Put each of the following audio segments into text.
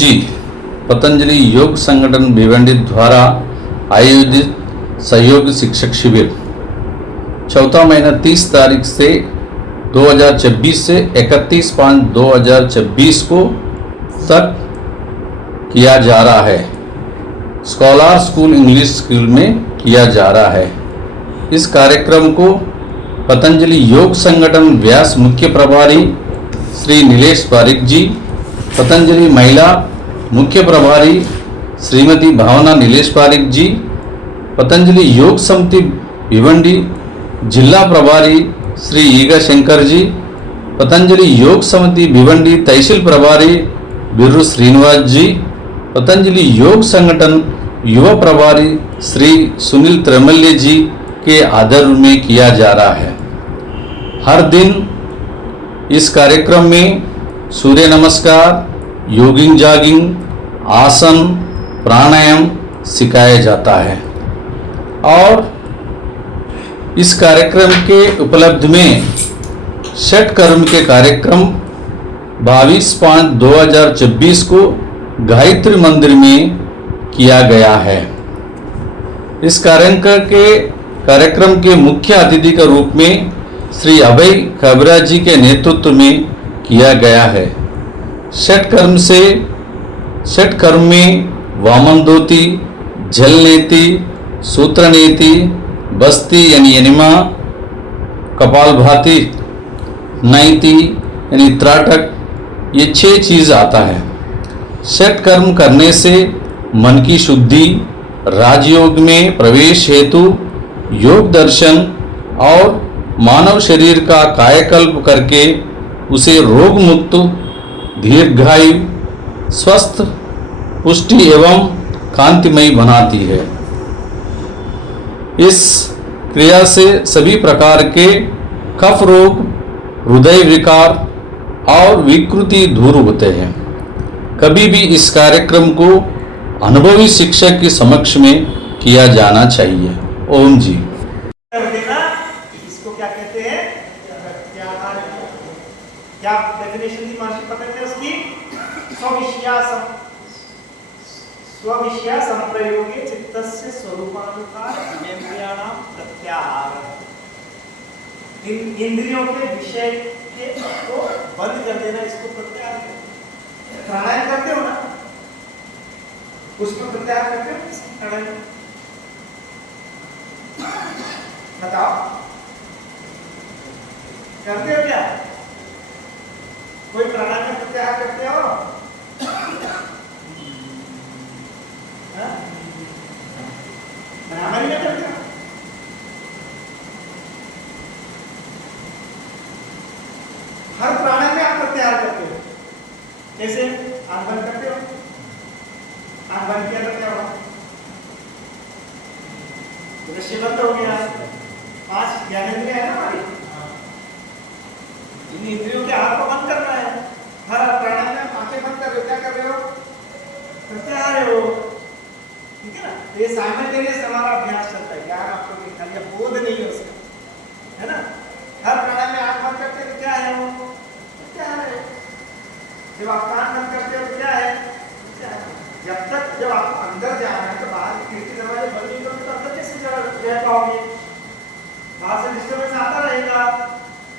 जी, पतंजलि योग संगठन भिवंडी द्वारा आयोजित सहयोग शिक्षक शिविर 4था महीना 30 तारीख से 2026 से 31/5/2026 को तक किया जा रहा है। स्कॉलर स्कूल इंग्लिश स्कूल में किया जा रहा है। इस कार्यक्रम को पतंजलि योग संगठन व्यास मुख्य प्रभारी श्री नीलेश पारिक जी, पतंजलि महिला मुख्य प्रभारी श्रीमती भावना नीलेश पारिक जी, पतंजलि योग समिति भिवंडी जिला प्रभारी श्री ईगा शंकर जी, पतंजलि योग समिति भिवंडी तहसील प्रभारी बिर्रू श्रीनिवास जी, पतंजलि योग संगठन युवा प्रभारी श्री सुनील त्रैमल्य जी के आदर में किया जा रहा है। हर दिन इस कार्यक्रम में सूर्य नमस्कार, योगिंग जॉगिंग, आसन, प्राणायाम सिखाया जाता है और इस कार्यक्रम के उपलब्ध में षट कर्म के कार्यक्रम 22/5/2026 को गायत्री मंदिर में किया गया है। इस कार्यक्रम के मुख्य अतिथि के रूप में श्री अभय खबरा जी के नेतृत्व में किया गया है। षट कर्म में वामन धोती, जल नेति, सूत्र नेति, बस्ती यानी एनिमा, कपालभाति, नैति यानी त्राटक, ये 6 चीज आता है। षट कर्म करने से मन की शुद्धि, राजयोग में प्रवेश हेतु योग दर्शन और मानव शरीर का कायाकल्प करके उसे रोग मुक्त, दीर्घायु, स्वस्थ, पुष्टि एवं कांतिमय बनाती है। इस क्रिया से सभी प्रकार के कफ रोग, हृदय विकार और विकृति दूर होते हैं। कभी भी इस कार्यक्रम को अनुभवी शिक्षक के समक्ष में किया जाना चाहिए। ओम जी। इसको क्या कहते हैं? क्या डेफिनेशन दी मार्शी पता है उसकी? स्वविषया संप्रयोगे चित्तस्य स्वरूपानुसार इंद्रियाणाम प्रत्याहार। इंद्रियों के विषय के को बंद कर देना, इसको प्रत्याहार कहते हैं। प्राणायाम करते हो ना, उसको प्रत्याहार करते हो। प्राणायाम बताओ, करते हो क्या? कोई प्राणायाम में प्रत्याहार करते हो? प्राणायाम में करते हो? हर प्राणायाम में आप प्रत्याहार करते हो। कैसे? आंख बंद करते हो, आंख बंद किया तो क्या होगा? दृश्य बंद हो गया। 5 ज्ञानेंद्रिय है ना हमारी, इन इंद्रियों के हाथ को बंद करना है। हर प्राणायाम में आंखें बंद कर रहे हो, क्या कर रहे हो? प्रत्याहार हो, ठीक है ना? ये साइमल्टेनियस हमारा अभ्यास चलता है। ज्ञान आपको खाली बोध नहीं है उसका, है ना? हर प्राणायाम में आंख बंद करते हो क्या है? वो प्रत्याहार है। जब आप कान बंद करते हो क्या है? जब आप अंदर जाना है तो बाहर की खिड़की दरवाजे बंद नहीं करोगे तो अंदर कैसे रह पाओगे? बाहर से डिस्टर्बेंस आता रहेगा।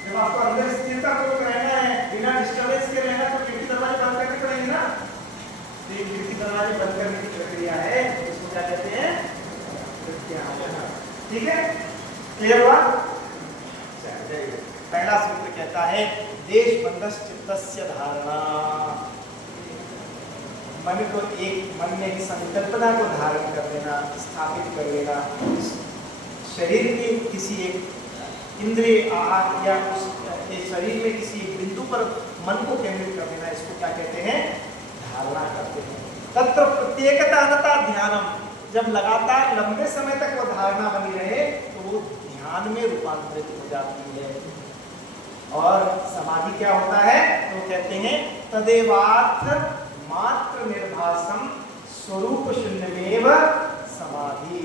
जब आपको अंदर स्थिरता पूर्वक रहना है, बिना डिस्टर्बेंस के रहना, तो खिड़की दरवाजे बंद करने पड़ेंगे ना। तो ये खिड़की दरवाजे बंद करने की प्रक्रिया है, इसको क्या कहते हैं? प्रत्याहार। ठीक है, क्लियर हुआ? पहला सूत्र कहता है देश बंधस चित्तस्य धारणा। मन में एक संकल्पना को धारण कर लेना, स्थापित कर लेना। शरीर के किसी एक इंद्रिय या उस शरीर में किसी बिंदु पर मन को केंद्रित कर देना, इसको क्या कहते हैं? धारणा करते हैं। तत्र प्रत्येकता ध्यानम। जब लगातार लंबे समय तक वो धारणा बनी रहे तो वो ध्यान में रूपांतरित हो जाती है। और समाधि क्या होता है? तो कहते हैं तदेवार्थ मात्र निर्भासम स्वरूप शून्यमेव समाधि।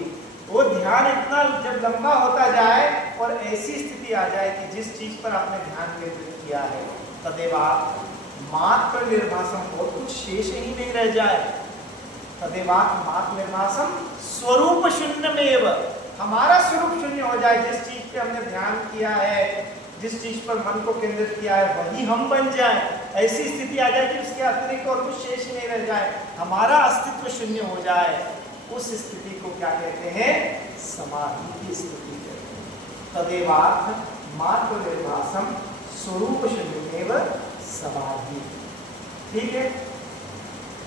वो ध्यान इतना जब लंबा होता जाए और ऐसी स्थिति आ जाए कि जिस चीज पर आपने ध्यान केंद्रित किया है, तदेवार्थ मात्र निर्भासम और कुछ शेष ही नहीं रह जाए। तदेवात मात्र निर्भासम स्वरूप शून्यमेव, हमारा स्वरूप शून्य हो जाए। जिस चीज पे हमने ध्यान किया है, जिस चीज पर मन को केंद्रित किया है, वही हम बन जाए। ऐसी स्थिति आ जाए कि उसके अतिरिक्त और कुछ शेष नहीं रह जाए, हमारा अस्तित्व शून्य हो जाए। उस स्थिति को क्या कहते हैं? समाधि की स्थिति कहते हैं। तदेवात मात्र निर्भासम स्वरूप शून्यमेव समाधि। ठीक है,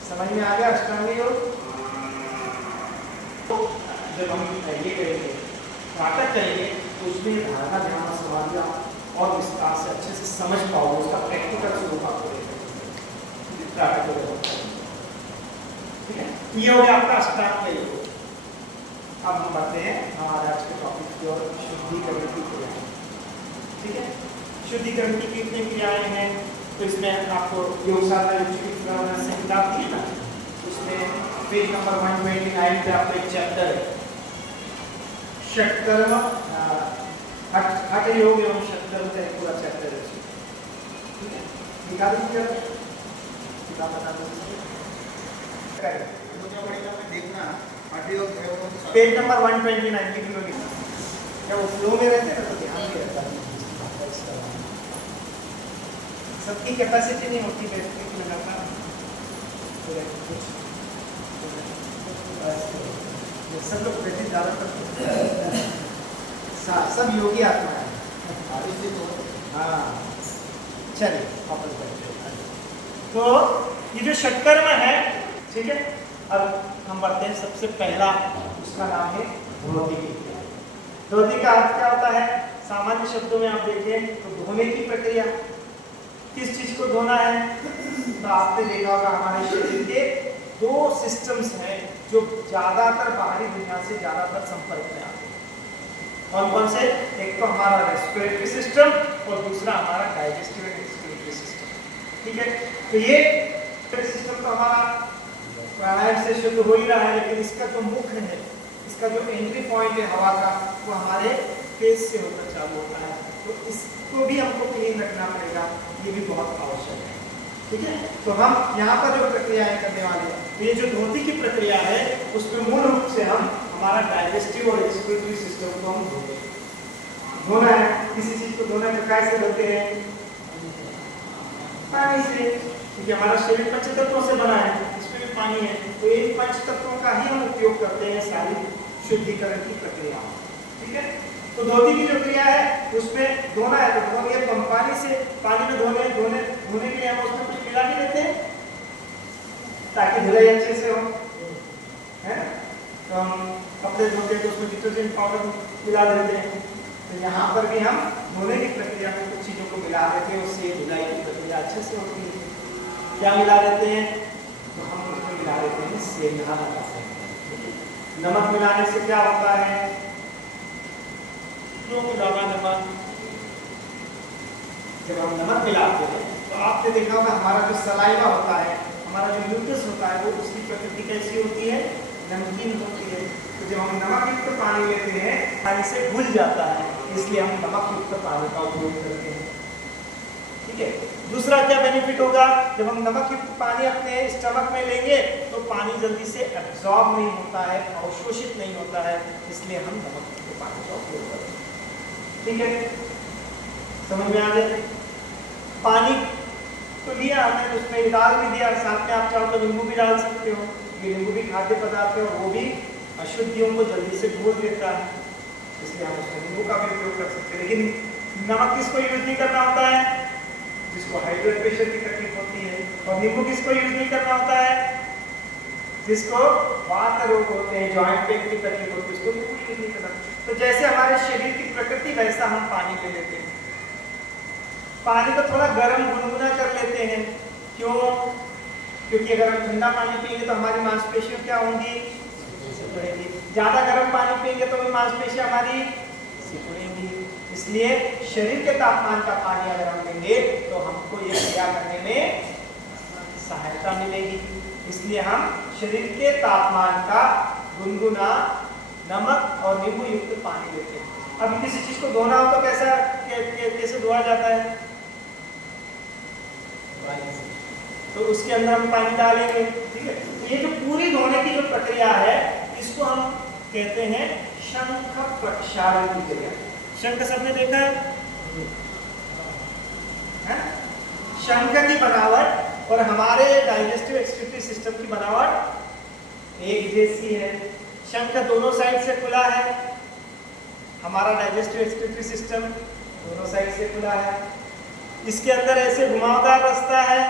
समझ में आ गया अष्टांग योग? जब हम ये करेंगे, नाटक करेंगे, तो उसमें धारणा ध्यान समाधि और विस्तार से अच्छे से समझ पाओगे, उसका प्रैक्टिकल स्वरूप आपको देखेगा। ठीक है, ये हो गया आपका अष्टांग योग। अब हम बढ़ते हैं हमारे आज के टॉपिक की ओर, शुद्धिकरण की क्रियाएं। ठीक है, शुद्धिकरण की कितनी क्रियाएं हैं? तो इसमें आपको योग साधना संहिता आती है ना, उसमें पेज नंबर 129 पे आपको एक चैप्टर है षटकर्म, हठ योग एवं षटकर्म का एक पूरा चैप्टर है। ठीक है, निकाल दीजिए, किताब बता दीजिए, देखना हठ योग पेज नंबर 129 लिख लो। क्या वो फ्लो में रहते हैं तो ध्यान भी रहता है। सबकी कैपेसिटी नहीं होती बैठने की लगातार, सब लोग बैठे ज़्यादातर सब योगी आत्मा है। हाँ, चलिए वापस बैठे। तो ये जो षटकर्म है, ठीक है, अब हम बढ़ते हैं। सबसे पहला उसका नाम है धोती की क्रिया। धोती का अर्थ क्या होता है? सामान्य शब्दों में आप देखें तो धोने की प्रक्रिया। किस चीज को धोना है? तो आपने देखा होगा हमारे शरीर के दो सिस्टम्स हैं जो ज्यादातर बाहरी दुनिया से ज्यादातर संपर्क में आते हैं। कौन कौन से? एक तो हमारा रेस्पिरेटरी सिस्टम और दूसरा हमारा डाइजेस्टिव एंड एक्सक्रीटरी सिस्टम। ठीक है, तो ये सिस्टम तो हमारा प्राणायाम से शुद्ध हो ही रहा है, लेकिन इसका जो मुख्य है, इसका जो एंट्री पॉइंट है हवा का, वो हमारे फेस से होकर चालू होता है। तो इसको भी हमको क्लीन रखना पड़ेगा, ये भी बहुत आवश्यक है। ठीक है, तो हम यहाँ पर जो प्रक्रियाएं करने वाले हैं, तो ये जो धोती की प्रक्रिया है उसमें मूल रूप से हम हमारा डाइजेस्टिव और एक्सक्रीटरी सिस्टम को हम धोना है। किसी चीज को धोना है कैसे धोते हैं? पानी से। क्योंकि हमारा शरीर पंच तत्वों से बना है, इसमें भी पानी है, तो इन पंच तत्वों का ही हम उपयोग करते हैं सारी शुद्धिकरण की प्रक्रिया। ठीक है, तो धोती की जो क्रिया है उसमें धोना है, तो धोने हम पानी से, पानी में धोने के लिए हम उसमें कुछ मिला भी देते हैं ताकि धुलाई अच्छे से हो, है। तो हम कपड़े धोते हैं तो उसमें डिटर्जेंट पाउडर मिला देते हैं। तो यहाँ पर भी हम धोने की प्रक्रिया में कुछ चीज़ों को मिला देते हैं, उससे धुलाई की प्रक्रिया अच्छे से होती है। क्या मिला देते हैं? तो हम उसमें मिला देते हैं सेंधा नमक। नमक मिलाने से क्या होता है? नमक, जब हम नमक मिलाते हैं तो आपने देखा होगा हमारा जो सलाइवा होता है, हमारा जो म्यूकस होता है, वो उसकी प्रकृति कैसी होती है? नमकीन होती है। तो जब हम नमक युक्त पानी लेते हैं, पानी से घुल जाता है, इसलिए हम नमक युक्त पानी का उपयोग करते हैं। ठीक है, दूसरा क्या बेनिफिट होगा? जब हम नमक युक्त पानी अपने स्टमक में लेंगे तो पानी जल्दी से एब्जॉर्ब नहीं होता है, अवशोषित नहीं होता है, इसलिए हम नमक युक्त पानी का उपयोग करते हैं। ठीक है, समझ में आ गया? पानी तो लिया हमने, उसमें दाल भी दिया, साथ में आप चाहो तो नींबू भी डाल सकते हो। ये नींबू भी खाद्य पदार्थ है, वो भी अशुद्धियों को जल्दी से दूर देता है, इसलिए हम उसमें नींबू का भी उपयोग कर सकते हैं। लेकिन नमक किसको यूज नहीं करना होता है? जिसको हाई ब्लड प्रेशर की तकलीफ होती है। और नींबू किसको यूज नहीं करना होता है? जिसको वात रोग होते हैं, जॉइंट पेन की तकलीफ होती है, उसको नींबू यूज नहीं करना। तो जैसे हमारे शरीर की प्रकृति वैसा हम पानी ले लेते हैं। पानी को थोड़ा गर्म गुनगुना कर लेते हैं। क्यों? क्योंकि अगर हम ठंडा पानी पिएंगे तो हमारी मांसपेशियां क्या होंगी? सिकुड़ेंगी। ज्यादा गर्म पानी पिएंगे तो भी मांसपेशियां हमारी सिकुड़ेंगी। इसलिए शरीर के तापमान का पानी अगर हम लेंगे तो हमको ये क्रिया करने में सहायता मिलेगी। इसलिए हम शरीर के तापमान का गुनगुना नमक और नींबू युक्त पानी लेते हैं। अब किसी चीज को धोना हो तो कैसे धोया जाता है? तो उसके अंदर हम पानी डालेंगे, ठीक है। तो ये जो पूरी धोने की जो प्रक्रिया है इसको हम कहते हैं शंख प्रक्षालन की क्रिया। शंख सबने देखा है? शंख की बनावट और हमारे डाइजेस्टिव एक्सक्रीटरी सिस्टम की बनावट एक जैसी है। शंख दोनों साइड से खुला है, हमारा डाइजेस्टिव एक्सक्रीटरी सिस्टम दोनों साइड से खुला है। इसके अंदर ऐसे घुमावदार रास्ता है।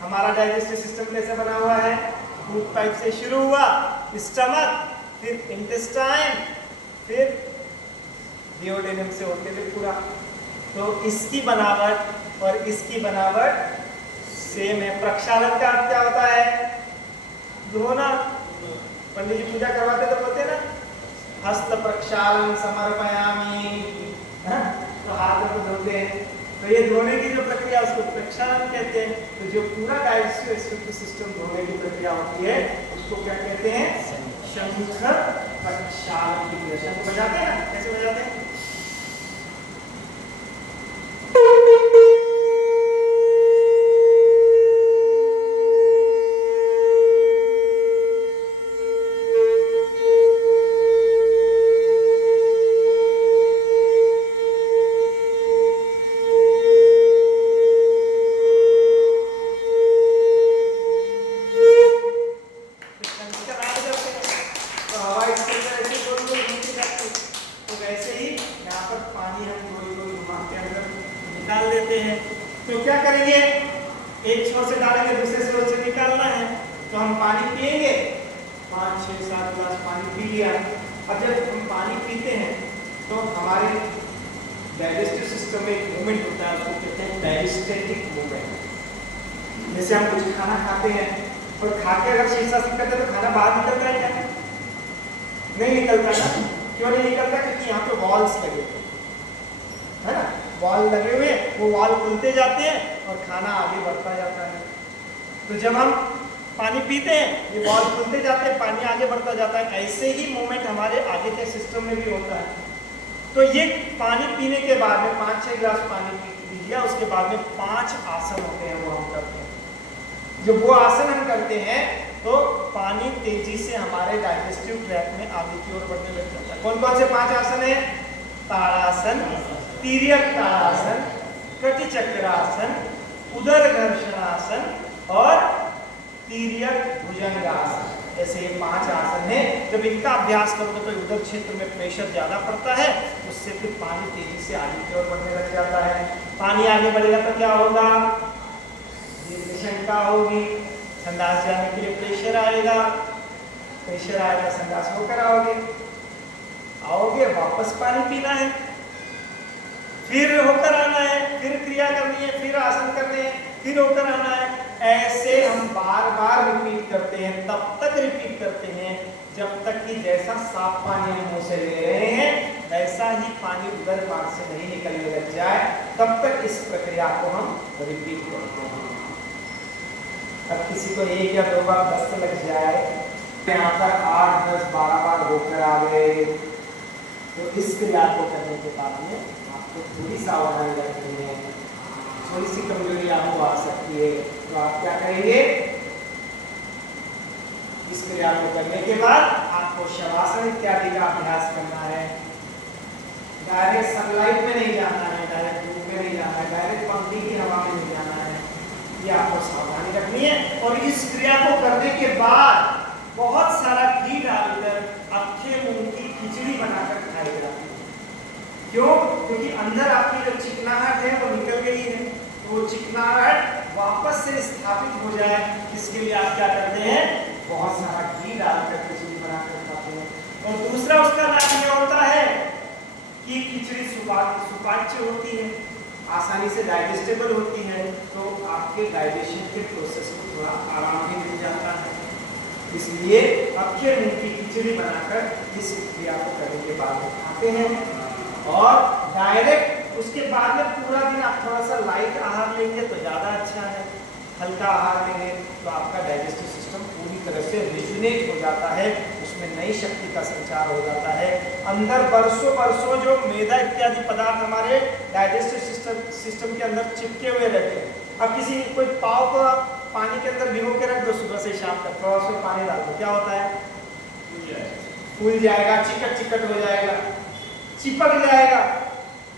हमारा डाइजेस्टिव सिस्टम कैसे बना हुआ है? फूड पाइप से शुरू हुआ, स्टमक, फिर इंटेस्टाइन, फिर डिओडेनम से होते हुए पूरा। तो इसकी बनावट और इसकी बनावट सेम है। प्रक्षालन का अर्थ क्या होता है? धोना। पंडित जी पूजा करवाते तो बोलते ना, हस्त प्रक्षालन समर्पयामि, तो हाथ को धोते हैं। तो ये धोने की जो प्रक्रिया उसको प्रक्षालन कहते हैं। तो जो पूरा डाइजेस्टिव एक्सक्रीटरी सिस्टम धोने की प्रक्रिया होती है उसको क्या कहते हैं? शंख प्रक्षालन की क्रिया। शंख बजाते हैं ना, कैसे बजाते हैं? निकाल देते हैं। तो क्या करेंगे? एक छोर से डालेंगे, दूसरे छोर से निकालना है। तो हम पानी पिएंगे, 5, 6, 7 ग्लास पानी पी लिया। अब जब हम पानी पीते हैं तो हमारे डाइजेस्टिव सिस्टम में एक मूवमेंट होता है, उसको कहते हैं डाइजेस्टेटिक मूवमेंट। जैसे हम कुछ खाना खाते हैं और खा के अगर शीशा से करते हैं तो खाना बाहर निकलता है क्या? नहीं निकलता ना। क्यों नहीं निकलता? क्योंकि यहाँ पे वॉल्स लगे है ना, वॉल लगे हुए, वो वॉल खुलते जाते हैं और खाना आगे बढ़ता जाता है। तो जब हम पानी पीते हैं ये वॉल खुलते जाते हैं, पानी आगे बढ़ता जाता है। ऐसे ही मूवमेंट हमारे आगे के सिस्टम में भी होता है। तो ये पानी पीने के बाद में 5-6 ग्लास पानी पी लिया, उसके बाद में 5 आसन होते हैं वो हम करते हैं। जब वो आसन हम करते हैं तो पानी तेजी से हमारे डाइजेस्टिव ट्रैक्ट में आगे की ओर बढ़ने लग जाता है। कौन कौन से 5 आसन है? ताड़ासन, तिर्यक ताड़ासन, कटिचक्रासन, उदर घर्षणासन और तिर्यक भुजंगासन। ऐसे ये 5 आसन है। जब इनका अभ्यास करोगे तो उदर क्षेत्र में प्रेशर ज्यादा पड़ता है, उससे फिर पानी तेजी से आगे की ओर बढ़ने लग जाता है। पानी आगे बढ़ेगा तो क्या होगा? दीर्घशंका होगी, संडास जाने के लिए प्रेशर आएगा, प्रेशर आएगा संडास होकर आओगे, वापस पानी पीना है, फिर होकर आना है, फिर क्रिया करनी है, फिर आसन करने हैं, फिर होकर आना है। ऐसे हम बार बार रिपीट करते हैं, तब तक रिपीट करते हैं जब तक कि जैसा साफ पानी हम मुंह से ले रहे हैं वैसा ही पानी उधर बाहर से नहीं निकलने लग जाए, तब तक इस प्रक्रिया को हम रिपीट करते हैं। अब किसी को 1 या 2 बार दस्त लग जाए, यहाँ पर 8, 10, 12 बार होकर आ गए, तो इस क्रिया को करने के बाद में आपको थोड़ी सावधानी रखनी है, थोड़ी सी कमजोरी आपको आ सकती है। तो आप क्या करेंगे? इस क्रिया को करने के बाद आपको शवासन इत्यादि का अभ्यास करना है। डायरेक्ट सनलाइट में नहीं जाना है, डायरेक्ट धूप में नहीं जाना है, डायरेक्ट पंखी की हवा में नहीं जाना है, ये आपको सावधानी रखनी है। और इस क्रिया को करने के बाद बहुत सारा घी डालकर अक्खे मूंग की खिचड़ी बनाकर खाई जाती है। क्यों? क्योंकि अंदर आपकी जो चिकनाहट है वो निकल गई है, तो वो चिकनाहट वापस से स्थापित हो जाए, इसके लिए आप क्या करते हैं? बहुत सारा घी डालकर खिचड़ी बनाकर खाते हैं। और दूसरा उसका लाभ ये होता है कि खिचड़ी सुपाच्य होती है, आसानी से डाइजेस्टेबल होती है, तो आपके डाइजेशन के प्रोसेस को थोड़ा आराम भी मिल जाता है। इसलिए अक्खे मूंग की खिचड़ी बनाकर इस क्रिया को करने के बाद खाते हैं। और डायरेक्ट उसके बाद में पूरा दिन आप थोड़ा सा लाइट आहार लेंगे तो ज़्यादा अच्छा है। हल्का आहार लेंगे तो आपका डाइजेस्टिव सिस्टम पूरी तरह से रिजुनेट हो जाता है, उसमें नई शक्ति का संचार हो जाता है। अंदर बरसों जो मेदा इत्यादि पदार्थ हमारे डाइजेस्टिव सिस्टम के अंदर चिपके हुए रहते हैं, अब किसी कोई पाव को पानी के अंदर भिगो के रख दो सुबह से शाम तक, थोड़ा उसमें पानी डाल दो, क्या होता है? फूल जाएगा, चिकट चिकट हो जाएगा, चिपक जाएगा।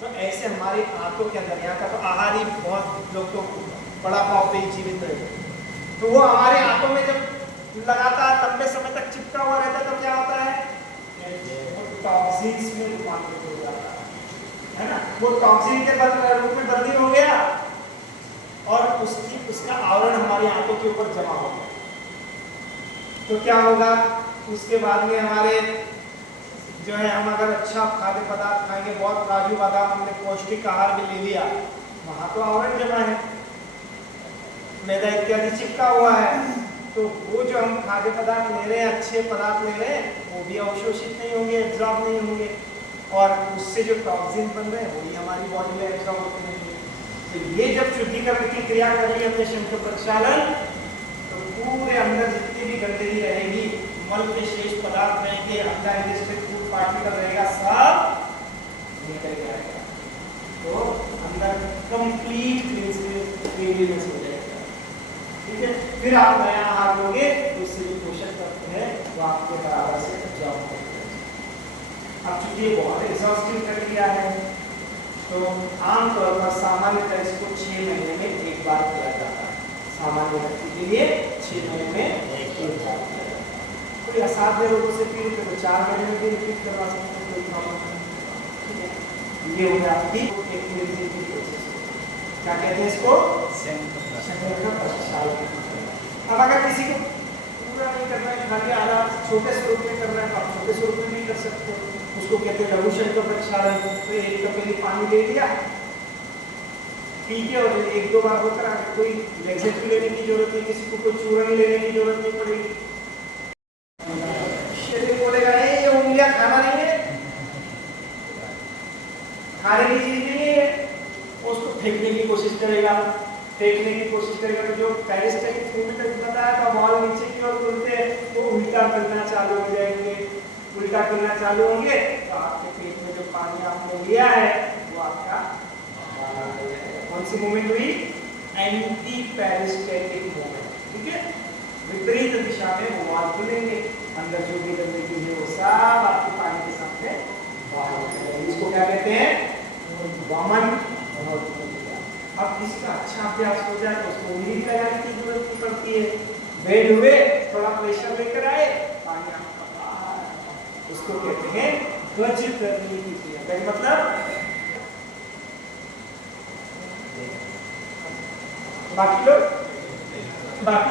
तो ऐसे हमारी आंतों के अंदर, यहाँ का तो आहार ही बहुत लोग तो बड़ा पाव पे ही जीवित रहते, तो वो हमारे आंतों में जब लगातार लंबे समय तक चिपका हुआ रहता है तो क्या होता है? टॉक्सिन्स में रूपांतरित हो जाता है ना। वो टॉक्सिन के रूप में बदली हो गया और उसका आवरण हमारी आंतों के ऊपर जमा हो गया। तो क्या होगा? उसके बाद में हमारे जो है, हम अगर अच्छा खाद्य पदार्थ खाएंगे, बहुत काजू बादाम, हमने पौष्टिक आहार भी ले लिया, वहां तो आवरण जमा है, मैदा इत्यादि चिपका हुआ है, तो वो जो हम खाद्य पदार्थ ले रहे हैं, अच्छे पदार्थ ले रहे हैं, वो भी अवशोषित नहीं होंगे, एब्जॉर्ब नहीं होंगे, और उससे जो टॉक्सिन बन रहे हैं वही हमारी बॉडी में एब्जॉर्ब होते हैं। तो ये जब शुद्धिकरण की क्रिया कर ली हमने शंख प्रक्षालन, तो पूरे अंदर जितनी भी गंदगी रहेगी, मल के शेष पदार्थ रहेंगे, अनडाइजेस्टेड फूड पार्टिकल रहेगा, सब निकल जाएगा। तो अंदर कंप्लीट क्लीनलीनेस हो जाएगा। ठीक है, फिर आप नया आहार लोगे तो उससे जो पोषक तत्व है वो आपके बराबर से एब्जॉर्ब हो जाएगा। अब चूंकि ये बहुत एग्जॉस्टिव प्रक्रिया है, तो आमतौर पर सामान्यतः इसको 6 महीने में एक बार किया जाता है। सामान्य व्यक्ति के लिए 6 महीने में एक बार किया जाता है। कोई असाध्य रोगों से पीड़ित है तो 4 महीने में भी रिपीट करवा सकते हैं, कोई प्रॉब्लम नहीं। ठीक है, ये हो गया आपकी एक क्लीनिंग की प्रोसेस। क्या कहते हैं इसको? अब अगर किसी को पूरा नहीं करना है, खाली आधा छोटे स्वरूप में करना है तो आप छोटे स्वरूप में भी कर सकते हो, उसको कहते हैं लघु शंख प्रक्षालन। तो एक कपेली पानी ले लिया, ठीक है, और 1-2 बार होकर कोई लैक्सेटिव लेने की जरूरत नहीं, किसी को कोई चूर्ण लेने की जरूरत नहीं पड़ेगी। शरीर बोलेगा ये उंगलियां खाना नहीं है, खाने की चीज नहीं है, उसको फेंकने की कोशिश करेगा, तो जो पेरिस्टल्टिक मूवमेंट बताया था, बॉल नीचे की ओर खुलते हैं, वो उल्टा करना चालू हो जाएंगे, उल्टा करना चालू होंगे, तो आपके पेट में जो पानी आपने लिया है वो आपका कौन सी मूवमेंट हुई? Anti peristaltic movement. ठीक है, विपरीत दिशा में वो बॉल खुलेंगे, अंदर जो भी गंदगी है वो सब आपके पानी के सामने बाहर निकलेगी। इसको क्या कहते हैं? वमन। अब किसी का अच्छा अभ्यास हो जाए तो उसको उंगली लगाने की जरूरत नहीं पड़ती है, बेड हुए, थोड़ा प्रेशर लेकर आए, पानी आपका बाहर, उसको कहते हैं गज करने की क्रिया। गज मतलब बाकी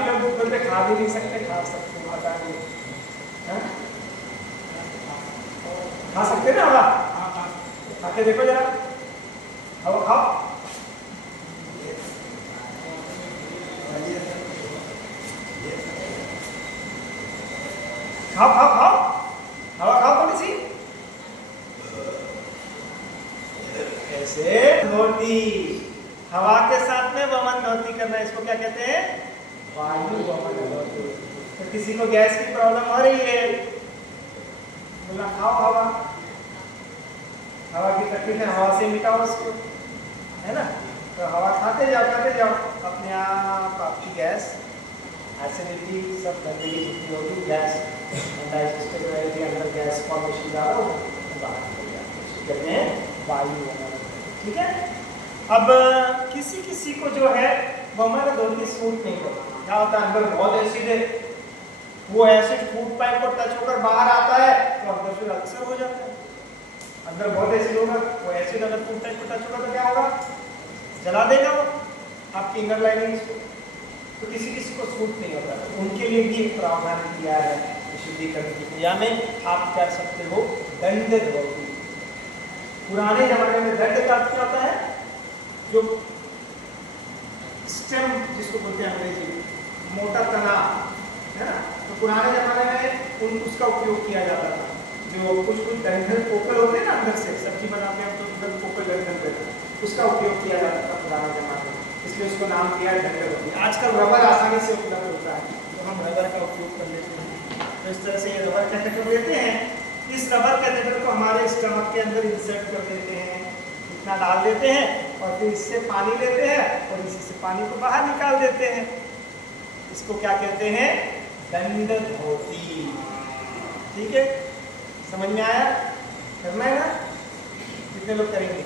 लोग बोलते खा भी नहीं सकते, खा सकते, पता नहीं खा सकते ना, हवा खाके देखो जरा, हवा खाओ, खाओ खाओ खाओ, हवा खाओ थोड़ी सी, ऐसे धोती, हवा के साथ में वमन धोती करना, इसको क्या कहते हैं? वायु वमन धोती। तो किसी को गैस की प्रॉब्लम हो रही है, बोला खाओ हवा, हवा की तकलीफ है, हवा से मिटाओ उसको, है ना। तो हवा खाते जाओ, अपने आप आपकी गैस, एसिडिटी, सब गंदगी जितनी होगी, गैस डाइजेस्टेड रहेगी, अंदर गैस फॉर्मेशन ज़्यादा हो बाहर हो जाती है, कहते हैं वायु वमन। ठीक है, अब किसी को जो है वमन धोती सूट नहीं करता, क्या होता है? अंदर बहुत एसिड है, वो एसिड फूड पाइप को टच होकर बाहर आता है तो अंदर फिर अल्सर हो जाता है। अंदर बहुत एसिड होगा, वो एसिड अगर फूड पाइप को टच होगा तो क्या होगा? जला देगा वो आपकी इनर लाइनिंग को। तो किसी को सूट नहीं होता, तो उनके लिए भी एक प्रावधान किया है शुद्धिकरण की क्रिया में। आप कर सकते हो दंड धोती। पुराने जमाने में दंड का क्या होता है? जो स्टेम जिसको बोलते हैं अंग्रेजी में, मोटा तना, है ना। तो पुराने जमाने में उसका उपयोग किया जाता था। जो कुछ डंठल पोकल होते हैं ना, अंदर से सब्जी बनाते हैं तो अंदर पोकल डंठल रहता है, उसका उपयोग किया जाता था पुराने जमाने में, इसलिए उसको नाम दिया दंड धोती। आजकल रबर आसानी से उपलब्ध होता है तो हम रबर का उपयोग कर लेते हैं। तो इस तरह से ये रबर कैथेटर लेते हैं, इस रबर कैथेटर को हमारे स्टमक के अंदर इंसर्ट कर देते हैं, इतना डाल देते हैं और फिर इससे पानी लेते हैं और इसी से पानी को बाहर निकाल देते हैं। इसको क्या कहते हैं? दंड धोती। ठीक है, समझ में आया? करना है ना? कितने लोग करेंगे?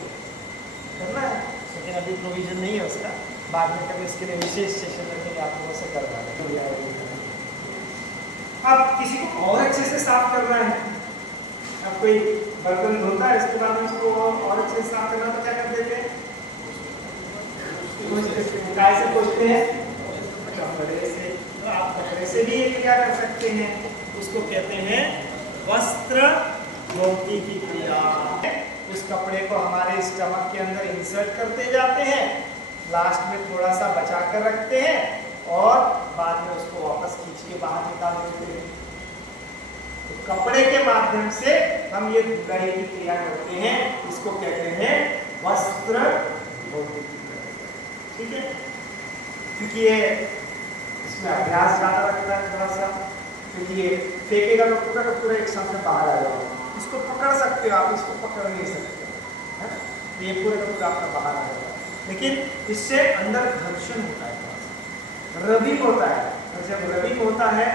करना है, लेकिन अभी प्रोविजन नहीं है उसका, बाद में कभी उसके लिए विशेष सेशन रखेंगे, आप लोगों से करवा देंगे। अब किसी को और अच्छे से साफ करना है, अब कोई बर्तन धोता है, इसके बाद में उसको और अच्छे से साफ करना, तो क्या कर देते हैं? काय से पोंछते हैं? कपड़े से। तो आप कपड़े से भी ये क्रिया कर सकते हैं, उसको कहते हैं वस्त्र धोती की क्रिया। उस कपड़े को हमारे स्टमक के अंदर इंसर्ट करते जाते हैं, लास्ट में थोड़ा सा बचा कर रखते हैं और बाद में उसको वापस खींच के बाहर निकाल देते हैं। तो कपड़े के माध्यम से हम ये धुलाई की क्रिया करते हैं, इसको कहते हैं वस्त्र धोती की क्रिया। ठीक है, क्योंकि ये इसमें अभ्यास ज्यादा रखता है थोड़ा सा, क्योंकि ये फेंकेगा तो पूरा का पूरा एक साथ में बाहर आ जाएगा। इसको पकड़ सकते हो आप, इसको पकड़ नहीं सकते, है ना? ये पूरा का पूरा आपका बाहर आ जाएगा, लेकिन इससे अंदर घर्षण होता है, रबिंग होता है, और जब रबिंग होता है,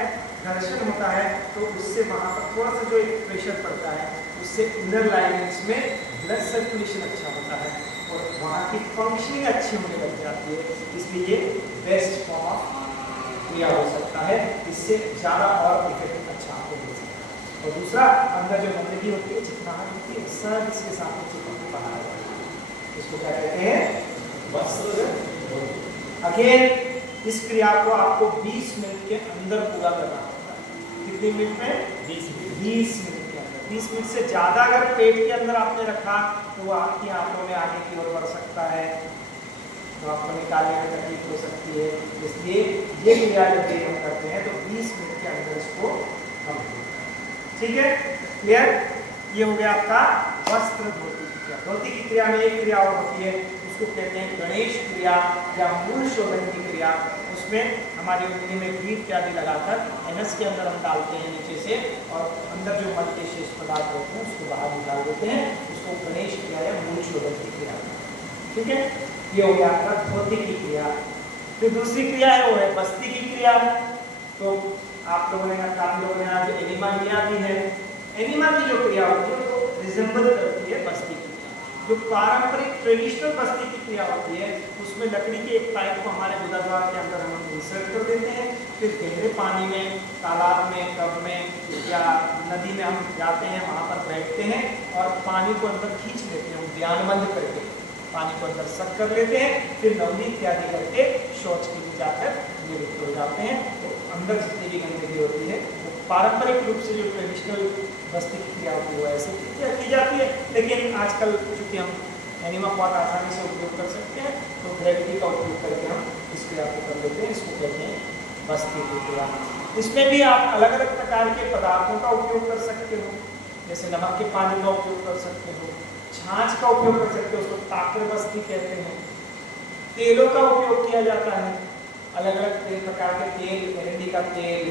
घर्षण होता है, तो उससे वहाँ पर थोड़ा सा जो एक प्रेशर पड़ता है, उससे इनर लाइनिंग्स में ब्लड सर्कुलेशन अच्छा होता है और वहाँ की फंक्शनिंग अच्छी होने लग जाती है। इसलिए ये बेस्ट फॉर्म ऑफ क्रिया हो सकता है, इससे ज़्यादा और इफेक्ट अच्छा आपको मिल सकता है। और दूसरा, अंदर जो गंदगी होती है, चिकनाहट होती है, सब इसके साथ में चिपक के बाहर आ जाती है। इसको क्या कहते हैं? वस्त्र धोती। अगेन इस क्रिया को आपको 20 मिनट के अंदर पूरा करना होता है। कितने मिनट में? 20 मिनट के अंदर। 20 मिनट से ज़्यादा अगर पेट के अंदर आपने रखा तो वो आपकी आंतों में आगे की ओर बढ़ सकता है, तो आपको निकालने में तकलीफ हो सकती है। इसलिए ये क्रिया जब हम करते हैं तो 20 मिनट के अंदर इसको हम, ठीक है, क्लियर? ये हो गया आपका वस्त्र धोती की क्रिया। धोती की क्रिया में एक क्रिया और होती है, उसको कहते हैं गणेश क्रिया या मूल शोधन की क्रिया। उसमें हमारी उंगली में घी इत्यादि लगाकर एनस के अंदर हम डालते हैं नीचे से, और अंदर जो मल के शेष पदार्थ होते हैं उसको बाहर निकाल देते हैं। उसको गणेश क्रिया या मूल शोधन की क्रिया। ठीक है, ये हो गया आपका धोती की क्रिया। फिर दूसरी क्रिया है वो है बस्ती की क्रिया। तो आप लोगों ने, काफी लोगों ने आज एनिमा लिया भी है। एनिमा की जो क्रिया होती है वो रिजेंबल करती है बस्ती की। जो पारंपरिक ट्रेडिशनल बस्ती की क्रिया होती है, उसमें लकड़ी के एक पाइप को हमारे गुदाद्वार के अंदर हम इंसर्ट कर देते हैं, फिर गहरे पानी में, तालाब में, कब में या नदी में हम जाते हैं, वहाँ पर बैठते हैं और पानी को अंदर खींच लेते हैं, ध्यान बंद करके पानी को अंदर सक कर लेते हैं, फिर नवली इत्यादि करके शौच के लिए जाकर निवृत्त हो जाते हैं। तो अंदर जितनी भी गंदगी होती है वो पारंपरिक रूप से जो ट्रेडिशनल बस्ती की क्रिया होती है वो ऐसे की जाती है। लेकिन आजकल चूँकि हम एनिमा बहुत आसानी से उपयोग कर सकते हैं, तो ग्रेविटी का उपयोग करके हम इस क्रिया को कर लेते हैं। इसको कहते हैं बस्ती की क्रिया। इसमें भी आप अलग अलग प्रकार के पदार्थों का उपयोग कर सकते हो, जैसे नमक के पानी का उपयोग कर सकते हो, छाछ का उपयोग कर सकते हो, उसको ताकर बस्ती कहते हैं। तेलों का उपयोग किया जाता है, अलग अलग प्रकार के तेल, एरंडी का तेल,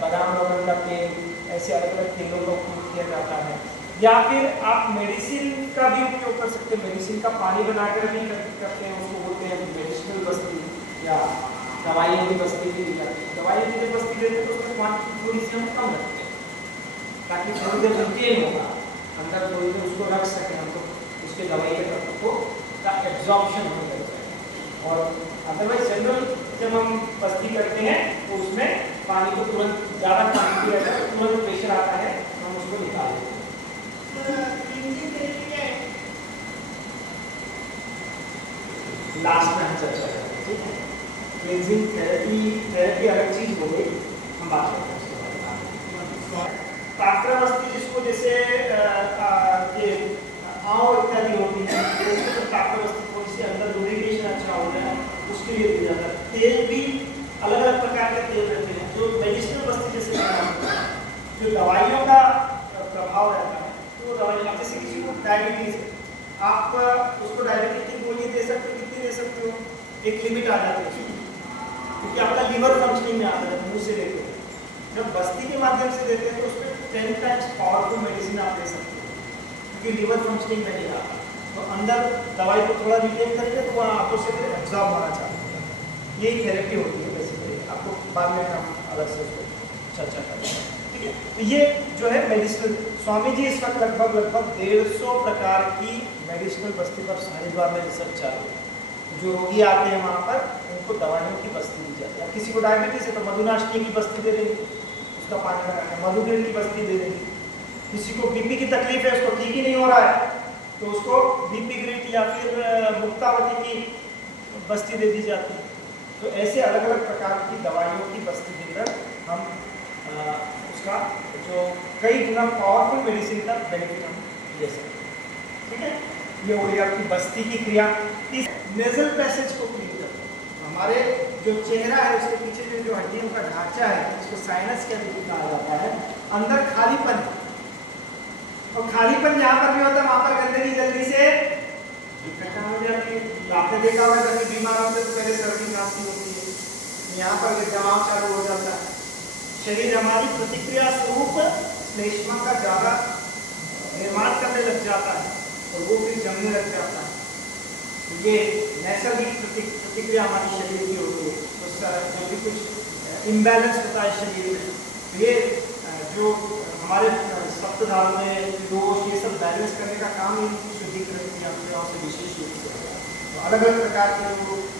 बादाम रोगन का तेल, ऐसे अलग अलग तेलों का उपयोग किया जाता है। या फिर आप मेडिसिन का भी उपयोग कर सकते हैं, मेडिसिन का पानी बनाकर भी करते हैं, उसको बोलते हैं मेडिसिनल बस्ती या दवाइयों की बस्ती भी दी जाती है। दवाइयों की जब बस्ती देते हैं तो उसमें क्वांटिटी थोड़ी सी हम कम रखते हैं, ताकि थोड़ी देर रिटेन होगा अंदर, थोड़ी देर उसको रख सकें हम, तो उसके दवाई के तत्व को का एब्जॉर्प्शन होने लग जाए। और अदरवाइज जनरल जब हम बस्ती करते हैं तो उसमें पानी को तुरंत ज़्यादा क्वांटिटी रहता है, तुरंत प्रेशर आता है, हम उसको निकाल देते हैं। लास्ट में हम चर्चा करेंगे, ठीक है? क्लींजिंग थेरेपी अलग चीज हो गई, हम बात करते हैं उसके बारे में। ताकरा बस्ती जिसको जैसे ये आंव इत्यादि होती है, तो ताकरा बस्ती को इसके अंदर लुब्रिकेशन अच्छा हो जाए उसके लिए दिया जाता है। तेल भी अलग अलग प्रकार के तेल रहते हैं, जो मेडिसिनल बस्ती जैसे जो दवाइयों का प्रभाव रहता है, तो दवाइयाँ जैसे किसी को डायबिटीज है, आप उसको डायबिटीज की गोली दे सकते हो, कितनी दे सकते हो? एक लिमिट आ जाती है, क्योंकि आपका लिवर फंक्शनिंग में आता है मुंह से लेते हैं। जब बस्ती के माध्यम से देते हैं तो उसमें 10 टाइम्स पावरफुल मेडिसिन आप दे सकते हो, क्योंकि लिवर फंक्शनिंग में नहीं आता। तो अंदर दवाई को थोड़ा रिटेन करेंगे तो वहाँ आंतों से फिर एब्जॉर्ब होना चालू होता है। यही थेरेपी होती है बेसिकली। आपको बाद में हम अलग से उसको चर्चा करेंगे, ठीक है। तो ये जो है मेडिसिनल, स्वामी जी इस वक्त लगभग 150 प्रकार की मेडिसिनल बस्ती पर हरिद्वार में रिसर्च चालू है। जो रोगी आते हैं वहाँ पर उनको दवाइयों की बस्ती दी जाती है। किसी को डायबिटीज है तो मधुनाशनी की बस्ती दे देंगे, उसका पानी लगाना, मधुगिर की बस्ती दे देंगे। किसी को बीपी की तकलीफ है, उसको ठीक ही नहीं हो रहा है, तो उसको बीपी ग्रिट या फिर मुक्तावती की बस्ती दे दी जाती है। तो ऐसे अलग अलग प्रकार की दवाइयों की बस्ती देकर हम उसका जो कई गुना पावरफुल मेडिसिन का बेनिफिट हम ले सकते हैं, ठीक है। ये हो गई आपकी बस्ती की क्रिया। नेजल पैसेज को क्लीन करते हैं। हमारे जो चेहरा है उसके पीछे जो हड्डियों का ढांचा है उसको साइनस कैविटी कहा जाता है। अंदर खालीपन, और खालीपन जहाँ पर भी होता है वहाँ पर गंदगी जल्दी से इकट्ठा हो जाती है। आपने देखा होगा जब बीमार होते तो पहले सर्दी खांसी होती है, यहाँ पर जमाव चालू हो जाता है। शरीर हमारी प्रतिक्रिया स्वरूप श्लेष्मा का ज्यादा निर्माण करने लग जाता है और वो फिर जमने लग जाता है। तो ये नैसर्गिक प्रतिक्रिया हमारी शरीर की होती है। तो जो भी कुछ इम्बैलेंस होता है शरीर में, तो ये जो हमारे सप्तधातु में दोष ये सब बैलेंस करने का काम इनकी शुद्धिकरण क्रियाओं से विशेष रूप से होता है। तो अलग अलग प्रकार के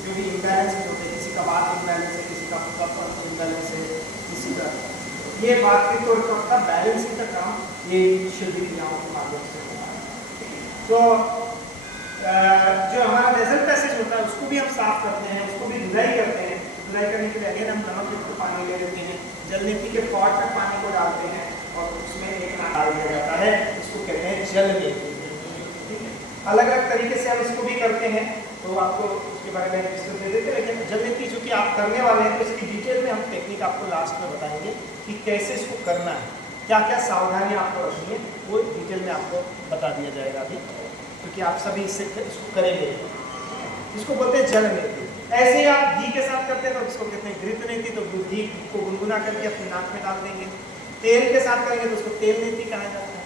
जो भी इम्बैलेंस होते हैं, किसी का वात इम्बैलेंस है, किसी का कफ इम्बैलेंस है, किसी का ये बात के तौर पर बैलेंसिंग का काम ये शुद्धि क्रियाओं के माध्यम से होता है। तो जो हमारा नेजल पैसेज होता है उसको भी हम साफ करते हैं, उसको भी धुलाई करते हैं। धुलाई करने के लिए अगेन हम नमक युक्त पानी ले लेते हैं, जलनेती के पॉट में पानी को डालते हैं और उसमें एक नाक डाल दिया जाता है, इसको कहते हैं जलनेती, ठीक है। अलग अलग तरीके से हम इसको भी करते हैं, तो आपको उसके बारे में विस्तृत दे देते हैं। लेकिन जलनेती चूँकि आप करने वाले हैं तो इसकी डिटेल में हम टेक्निक आपको लास्ट में बताएंगे कि कैसे इसको करना है, क्या क्या सावधानियाँ आपको रखनी है, वो डिटेल में आपको बता दिया जाएगा अभी, क्योंकि आप सभी इसको करेंगे। इसको बोलते हैं जलनेती। ऐसे ही आप घी के साथ करते हैं तो इसको कहते हैं घृतनेती, तो घी को गुनगुना करके अपनी नाक में डाल देंगे। तेल के साथ करेंगे तो उसको तेल नेती कहा जाता है।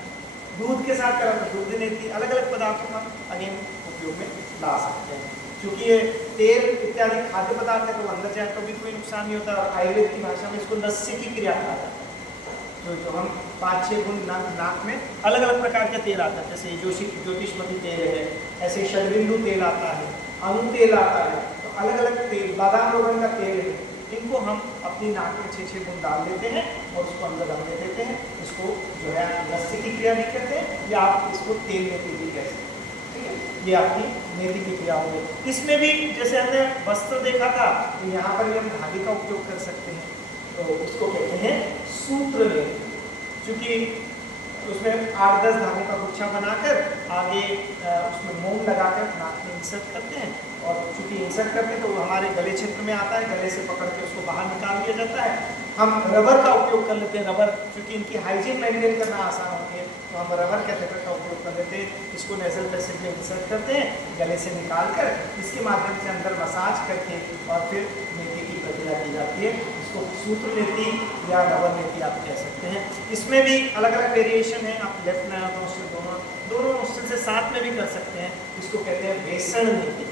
दूध के साथ करें तो दूध नेती। अलग अलग पदार्थों का अगेन उपयोग में ला सकते हैं। क्योंकि ये तेल इत्यादि खाद्य पदार्थ है तो अंदर जाए तो भी कोई नुकसान नहीं होता। और आयुर्वेद की भाषा में इसको लस्सी की क्रिया कहा जाता है। तो जो हम 5-6 बूंद नाक में अलग अलग प्रकार के तेल आता है, जैसे ज्योतिषमती तेल है, ऐसे शरबिंदु तेल आता है, अनु तेल आता है, तो अलग अलग तेल, बादाम रोगन का तेल है, इनको हम अपनी नाक में 6-6 बूंद डाल देते हैं और उसको अंदर दबने देते हैं। इसको जो है लस्सी की क्रिया भी कहते हैं या आप इसको तेल नेती भी कह सकते हैं, ठीक है। ये आपकी नेती की क्रिया होगी। इसमें भी जैसे हमने वस्त्र देखा था, तो यहाँ पर भी हम धागे का उपयोग कर सकते हैं, तो उसको कहते हैं सूत्र नेती। चूँकि उसमें 8-10 धागों का गुच्छा बनाकर आगे उसमें मोम लगाकर नाक में इंसर्ट करते हैं, और चूँकि इंसर्ट करते हैं तो वो हमारे गले क्षेत्र में आता है, गले से पकड़ के उसको बाहर निकाल दिया जाता है। हम रबर का उपयोग कर लेते हैं। रबर चूँकि इनकी हाइजीन मेंटेन करना आसान होती है तो हम रबर कैथेटर का उपयोग कर लेते हैं। इसको नेजल पैसेज में इंसर्ट करते हैं, गले से निकाल कर इसके माध्यम से अंदर मसाज करके और फिर नेती की प्रक्रिया की जाती है। इसको सूत्र नेती या रबर नेती आप कह सकते हैं। इसमें भी अलग अलग वेरिएशन है। आप लेफ्ट नोस्ट्रिल दोनों नोस्ट्रिल से साथ में भी कर सकते हैं। इसको कहते हैं बेसन नेती,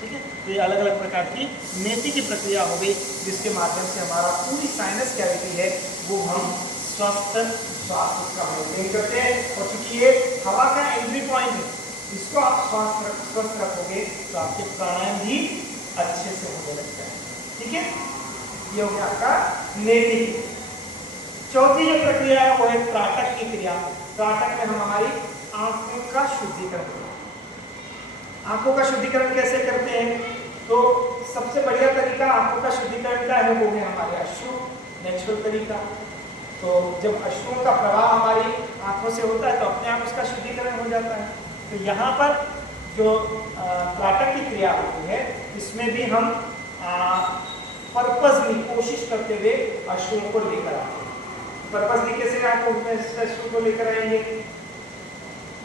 ठीक है। तो ये अलग अलग प्रकार की नेती की प्रक्रिया हो गई, जिसके माध्यम से हमारा पूरी साइनस कैविटी है वो हम स्वास्थ्य का मेंटेन करते हैं। और चूंकि ये हवा का एंट्री पॉइंट है, इसको आप स्वस्थ रखोगे तो आपके प्राणायाम भी अच्छे से होने लगता है, ठीक है। ये हो गया आपका नेती। चौथी जो प्रक्रिया है वो है त्राटक की क्रिया। त्राटक में हम हमारी आंखों का शुद्धिकरण करते हैं। आंखों का शुद्धिकरण कैसे करते हैं? तो सबसे बढ़िया तरीका आंखों का शुद्धिकरण का है वो है हमारे अश्रु, नेचुरल तरीका। तो जब अश्रुओं का प्रवाह हमारी आंखों से होता है तो अपने आप उसका शुद्धिकरण हो जाता है। तो यहाँ पर जो त्राटक की क्रिया होती है इसमें भी हम पर्पसली कोशिश करते हुए अश्रुओं को लेकर आते हैं। पर्पसली कैसे आपको अश्रु को लेकर आएंगे?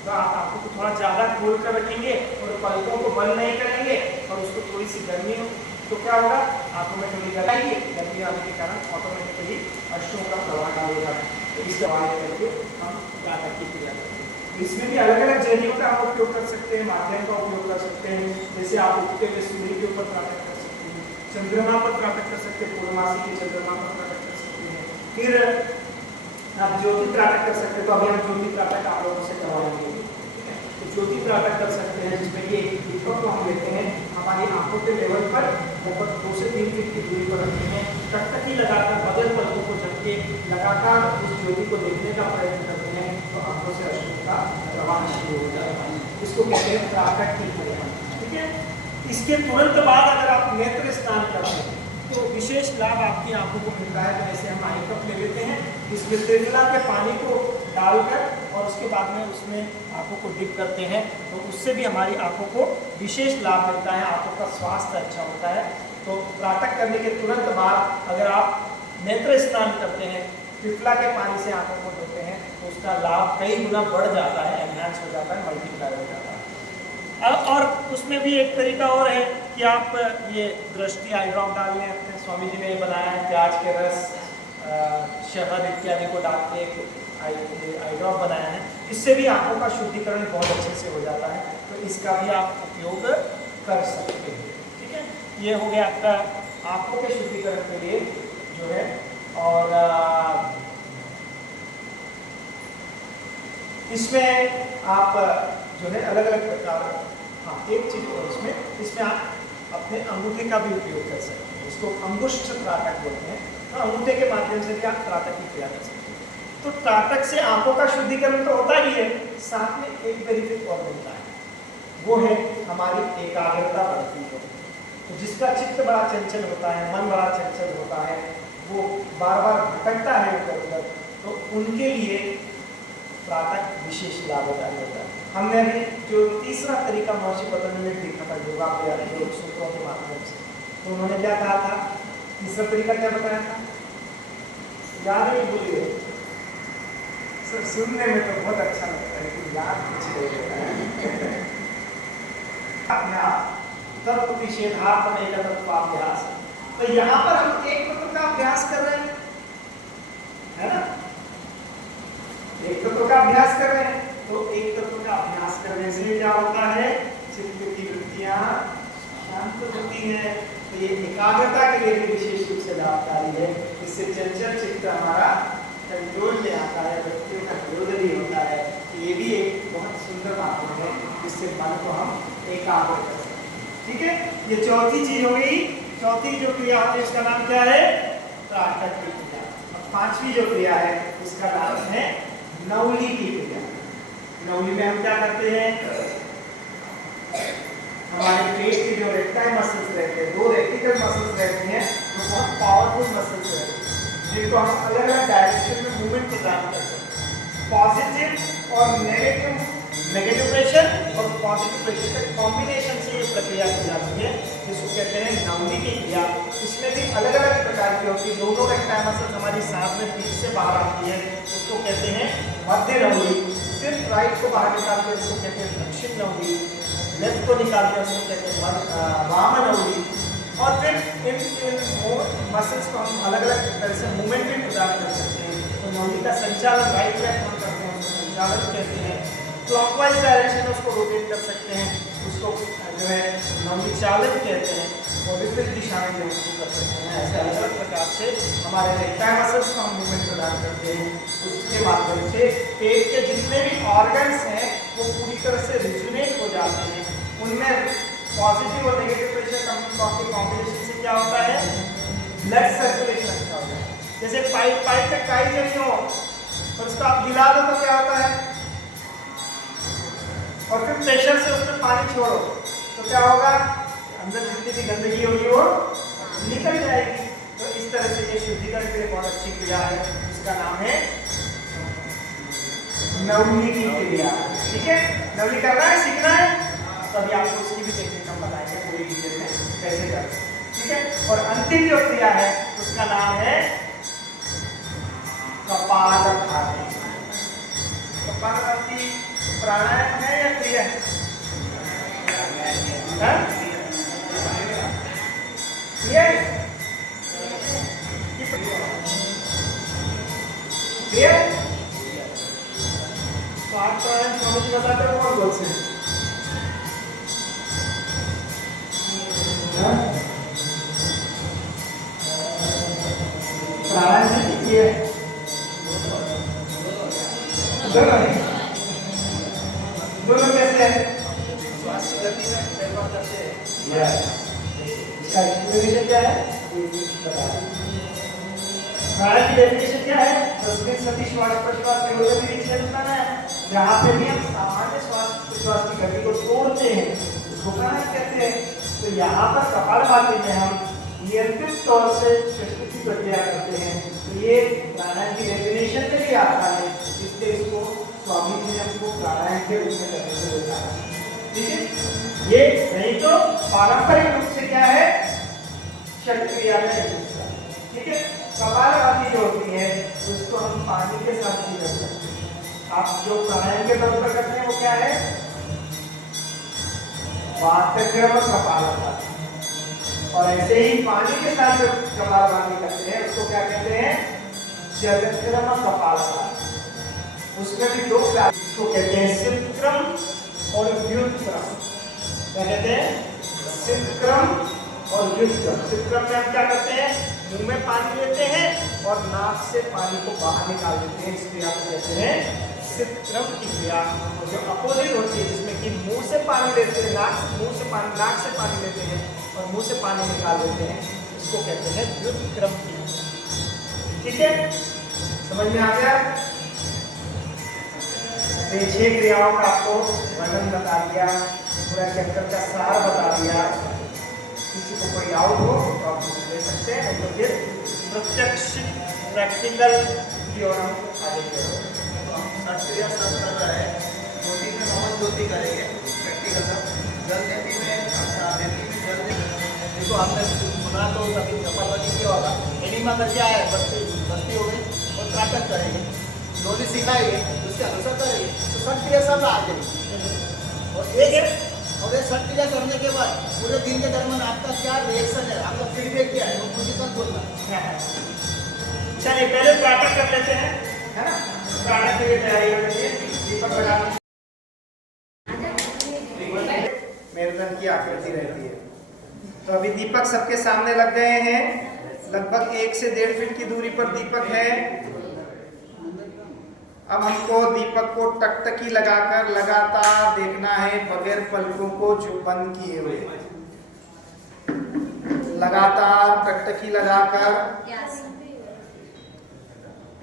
तो आप आंखों को थोड़ा ज़्यादा खोल कर रखेंगे और पलकों को बंद नहीं करेंगे और उसको थोड़ी सी गर्मी हो तो क्या होगा, आंखों में थोड़ी गर्मी आने के कारण ऑटोमेटिकली अश्रुओं का प्रवाह डालेगा। तो इस दवाई करके हम त्राटक की क्रिया करते हैं। इसमें भी अलग अलग जरियों का हम उपयोग कर सकते हैं, माध्यम का उपयोग कर सकते हैं। जैसे आप उगते हुए सूर्य के ऊपर त्राटक कर सकते हैं, चंद्रमा पर त्राटक कर सकते हैं, पूर्णमासी के चंद्रमा पर त्राटक कर सकते हैं, फिर आप ज्योति त्राटक कर सकते हैं। तो अभी हम ज्योति त्राटक आप लोगों से करवाएंगे। तो ज्योति त्राटक कर सकते हैं जिसमें ये दीपक को हम लेते हैं, हमारी आंखों के लेवल पर लगभग 2 से 3 फीट की दूरी पर रखते हैं, टकटकी लगाकर बगल पलकों को झपके लगातार उस ज्योति को देखने का प्रयत्न करते हैं, तो आंखों से अश्रु का प्रवाह शुरू हो जाता है। इसको कहते हैं त्राटक की क्रिया। ठीक है। इसके तुरंत बाद अगर आप नेत्र स्नान करते हैं तो विशेष लाभ आपकी आंखों को मिलता है। तो ऐसे हम आई कप ले लेते हैं, इसमें त्रिफला के पानी को डालकर और उसके बाद में उसमें आंखों को डिप करते हैं, तो उससे भी हमारी आंखों को विशेष लाभ मिलता है, आंखों का स्वास्थ्य अच्छा होता है। तो त्राटक करने के तुरंत बाद अगर आप नेत्र स्नान करते हैं, त्रिफला के पानी से आंखों को धोते हैं, तो उसका लाभ कई गुना बढ़ जाता है, एनहांस हो जाता है, मल्टीप्लाई हो जाता है। और उसमें भी एक तरीका और है कि आप ये दृष्टि आई ड्रॉप डाल लें। अपने स्वामी जी ने बनाया है, प्याज के रस, शहद इत्यादि को डाल के एक आई ड्रॉप बनाया है। इससे भी आंखों का शुद्धिकरण बहुत अच्छे से हो जाता है, तो इसका भी आप उपयोग कर सकते हैं। ठीक है, ये हो गया आपका आंखों के शुद्धिकरण के लिए जो है। और इसमें आप जो है अलग अलग प्रकार, हाँ एक चीज और इसमें आप अपने अंगूठे का भी उपयोग कर सकते हैं। इसको अंगुष्ठ त्राटक बोलते हैं। तो अंगूठे के माध्यम से भी आप त्राटक की क्रिया कर सकते हैं। तो त्राटक से आंखों का शुद्धिकरण तो होता ही है, साथ में एक बेनिफिट और मिलता है, वो है हमारी एकाग्रता बढ़ती है। तो जिसका चित्त बड़ा चंचल होता है, मन बड़ा चंचल होता है, वो बार बार भटकता है इधर उधर, तो उनके लिए त्राटक विशेष लाभदायक होता है। हमने अभी जो तीसरा तरीका महर्षि पतंजलि ने देखा था योगा योग सूत्रों के माध्यम से, तो उन्होंने क्या कहा था? तीसरा तरीका क्या बताया था? याद नहीं भूलिए सर, सुनने में तो बहुत अच्छा लगता है कि याद कुछ नहीं होता है। अभ्यास, तो यहाँ पर हम एक तत्व का अभ्यास कर रहे हैं, है ना? एक तत्व का अभ्यास कर रहे हैं, तो एक तत्व का अभ्यास करने से क्या होता है? चित्त की वृत्तियां शांत होती है। तो ये एकाग्रता के लिए भी विशेष रूप से लाभकारी है। इससे चंचल चित्त हमारा कंट्रोल में आता है, वृत्तियों का विरोध नहीं होता है। तो ये भी एक बहुत सुंदर माध्यम है जिससे मन को हम एकाग्र कर सकते हैं। ठीक है, ये चौथी चीज हो गई। चौथी जो क्रिया होती है उसका नाम क्या है? त्राटक की क्रिया। और पांचवी जो क्रिया है उसका नाम है नवली की क्रिया। नवली में हम क्या करते हैं? हमारे पेट के जो रेक्टाइल मसल्स रहते हैं, 2 रेक्टिकल मसल्स रहते हैं, वो बहुत पावरफुल मसल्स रहते हैं, जिनको हम अलग अलग डायरेक्शन में मूवमेंट प्रदान कर सकते हैं। पॉजिटिव और नेगेटिव प्रेशर और पॉजिटिव प्रेशर का कॉम्बिनेशन से ये प्रक्रिया की जाती है, जिसको कहते हैं नवली की क्रिया। इसमें भी अलग अलग प्रकार की होती है। दोनों रेक्टाइल मसल्स हमारी सांस में पीठ से बाहर आती है, उसको कहते हैं मध्य नवली। सिर्फ राइट को बाहर निकालते हैं उसको कहते हैं दक्षिण नवली। लेफ्ट को निकालते हैं उसको कहते हैं वाम नवली। और फिर इन मसल्स को हम अलग अलग तरह से मूवमेंट भी प्रदान कर सकते हैं। तो नवली का संचालन राइट लेफ्ट हम करते हैं, उसको संचालन कहते हैं। क्लॉकवाइज डायरेक्शन में उसको रोटेट कर सकते हैं, उसको जो है नवली चालन कहते हैं। और विपरीत दिशा में भी उसको कर सकते हैं। ऐसे अलग अलग प्रकार से हमारे रेक्टाइल मसल्स को हम मूवमेंट प्रदान करते हैं। उसके माध्यम से पेट के जितने भी ऑर्गन्स हैं वो पूरी तरह से रिजुनेट हो जाते हैं। उनमें पॉजिटिव और नेगेटिव प्रेशर के कॉम्बिनेशन से क्या होता है? ब्लड सर्कुलेशन अच्छा होता है। जैसे पाइप पे काई जमी हो और उसको आप हिला दो तो क्या होता है? और फिर प्रेशर से उसमें पानी छोड़ो तो क्या होगा? अंदर जितनी भी गंदगी होगी वो निकल जाएगी। तो इस तरह से ये शुद्धिकरण के लिए बहुत अच्छी क्रिया है, इसका नाम है नवली की क्रिया। ठीक है, नवली करना है, सीखना है, तो अभी आपको उसकी भी टेक्निक हम बताएंगे पूरी डिटेल में कैसे करते हैं। ठीक है, और अंतिम जो क्रिया है उसका नाम है कपालभाति। कपालभाति प्राणायाम है या क्रिया है? क्रिया है? क्रिया? तो 8 प्राणायाम स्वामी जी बताते हैं कौन कौन से? प्राणायाम देखिए दोनों कैसे है? श्वास की गति में परिवर्तन करते हैं। इसका एक्सप्लेनेशन क्या है? प्राणायाम की डेफिनेशन क्या है? तस्मिन् सति श्वास प्रश्वास विरोधी विच्छेद प्राणायाम, जहाँ पे भी हम सामान्य श्वास प्रश्वास की गति को तोड़ते हैं उसको प्राणायाम कहते हैं। तो यहाँ पर कपालभाति में हम नियंत्रित तौर से शक्ति की प्रक्रिया करते हैं। तो ये प्राणायाम की डेफिनेशन में भी आता है, इसलिए इसको स्वामी जी ने हमको प्राणायाम के रूप में करने को बताया। ठीक है, ये नहीं तो पारंपरिक रूप से क्या है? शक्ति क्रिया का हिस्सा। ठीक है, कपालभाति जो होती है उसको हम पानी के साथ भी कर सकते हैं। आप जो प्राणायाम के तौर पर करते हैं वो क्या है? वातक्रम कपालभाति। और ऐसे ही पानी के साथ जो कपालभाति करते हैं उसको क्या कहते हैं? जलक्रम कपालभाति। उसमें भी दो क्लास को कहते हैं, सिद्धक्रम और व्युत्क्रम। क्या कहते हैं? सिद्धक्रम और व्युत्क्रम। सिद्धक्रम में हम क्या करते हैं? मुंह में पानी लेते हैं और नाक से पानी को बाहर निकाल देते हैं। इस क्रिया को कहते हैं सिद्धक्रम की क्रिया। और जो अपोजिट होती है जिसमें कि मुंह से पानी लेते हैं, नाक से पानी लेते हैं और मुंह से पानी निकाल देते हैं, इसको कहते हैं व्युत्क्रम क्रिया। ठीक है, समझ में आ गया? ये 6 क्रियाओं का आपको वर्णन बता दिया, पूरा चैप्टर का सार बता दिया। किसी को कोई डाउट हो तो आप ले सकते हैं, नहीं तो फिर प्रत्यक्ष प्रैक्टिकल की ओर हम आगे बढ़ेंगे। सब क्रिया सब कर रहा है। ज्योति में नमन ज्योति करेंगे प्रैक्टिकल का। जल देती में जल देखो आपने सुना तो कभी कपालभाति क्या होगा? एनिमा का क्या है? बस्ती हो गई और त्राटक करेंगे, डोली सिखाएंगे, उसके अनुसार करेंगे तो सब क्रिया सब आ जाएगी। और ये सब क्रिया करने के बाद पूरे दिन के दरमियान आपका क्या रिएक्शन है, आपका फीडबैक क्या है, वो मुझे कल बोलना है। चलिए पहले प्रार्थना कर लेते हैं, है ना? प्रार्थना के लिए तैयारी कर लेते हैं। दीपक लगा मेरुदंड की आकृति रहती है। तो अभी दीपक सबके सामने लग गए हैं। लगभग 1 से 1.5 फीट की दूरी पर दीपक है। अब हमको दीपक को टकटकी लगाकर लगातार देखना है, बगैर पलकों को जो बंद किए हुए। लगातार टकटकी लगाकर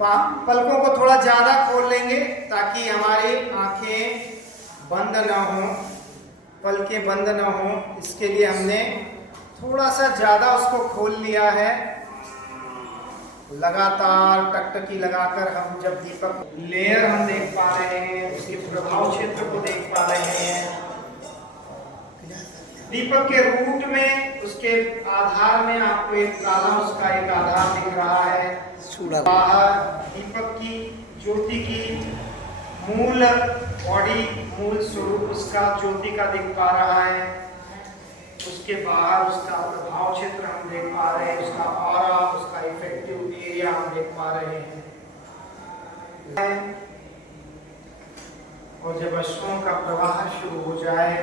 पलकों को थोड़ा ज्यादा खोल लेंगे ताकि हमारी आंखें बंद न हो, पलकें बंद न हो। इसके लिए हमने थोड़ा सा ज्यादा उसको खोल लिया है। लगातार टकटकी लगाकर हम जब दीपक लेयर हम देख पा रहे हैं, उसके प्रभाव क्षेत्र को देख पा रहे हैं। दीपक के रूट में, उसके आधार में आपको एक काला उसका एक आधार दिख रहा है। बाहर दीपक की ज्योति की मूल बॉडी, मूल स्वरूप उसका ज्योति का दिख पा रहा है। उसके बाहर उसका प्रभाव क्षेत्र हम देख पा रहे हैं, उसका ऑरा, उसका इफेक्टिव एरिया हम देख पा रहे हैं। और जब अश्वों का प्रवाह शुरू हो जाए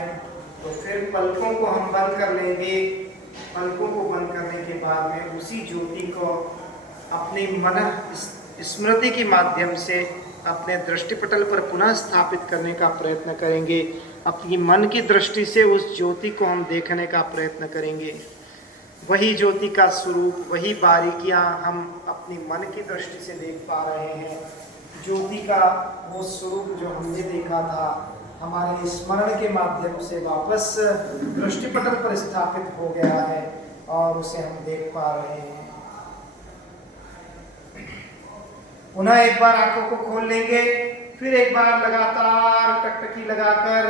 तो फिर पलकों को हम बंद कर लेंगे। पलकों को बंद करने के बाद में उसी ज्योति को अपनी मन स्मृति के माध्यम से अपने दृष्टिपटल पर पुनः स्थापित करने का प्रयत्न करेंगे। अपनी मन की दृष्टि से उस ज्योति को हम देखने का प्रयत्न करेंगे। वही ज्योति का स्वरूप, वही बारीकियां हम अपनी मन की दृष्टि से देख पा रहे हैं। ज्योति का वो स्वरूप जो हमने देखा था हमारे स्मरण के माध्यम से वापस दृष्टिपटल पर स्थापित हो गया है और उसे हम देख पा रहे हैं। पुनः एक बार आंखों को खोल लेंगे, फिर एक बार लगातार टकटकी लगाकर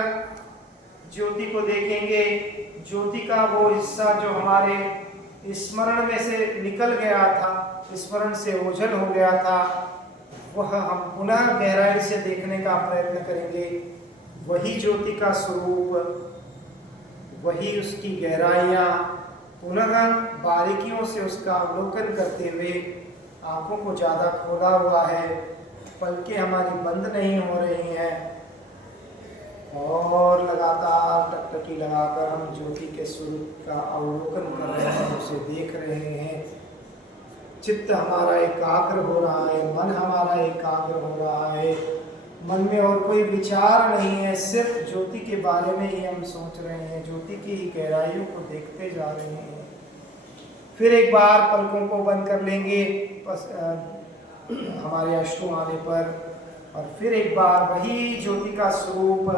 ज्योति को देखेंगे। ज्योति का वो हिस्सा जो हमारे स्मरण में से निकल गया था, स्मरण से ओझल हो गया था, वह हम पुनः गहराई से देखने का प्रयत्न करेंगे। वही ज्योति का स्वरूप, वही उसकी गहराइयाँ, पुनः बारीकियों से उसका अवलोकन करते हुए आंखों को ज़्यादा खोला हुआ है पलकें हमारी बंद नहीं हो रही हैं और लगातार टकटकी लगाकर हम ज्योति के स्वरूप का अवलोकन कर रहे हैं, उसे देख रहे हैं। चित्त हमारा एकाग्र हो रहा है, मन हमारा एकाग्र हो रहा है, मन में और कोई विचार नहीं है, सिर्फ ज्योति के बारे में ही हम सोच रहे हैं, ज्योति की ही गहराइयों को देखते जा रहे हैं। फिर एक बार पलकों को बंद कर लेंगे हमारे अश्रु आने पर, और फिर एक बार वही ज्योति का स्वरूप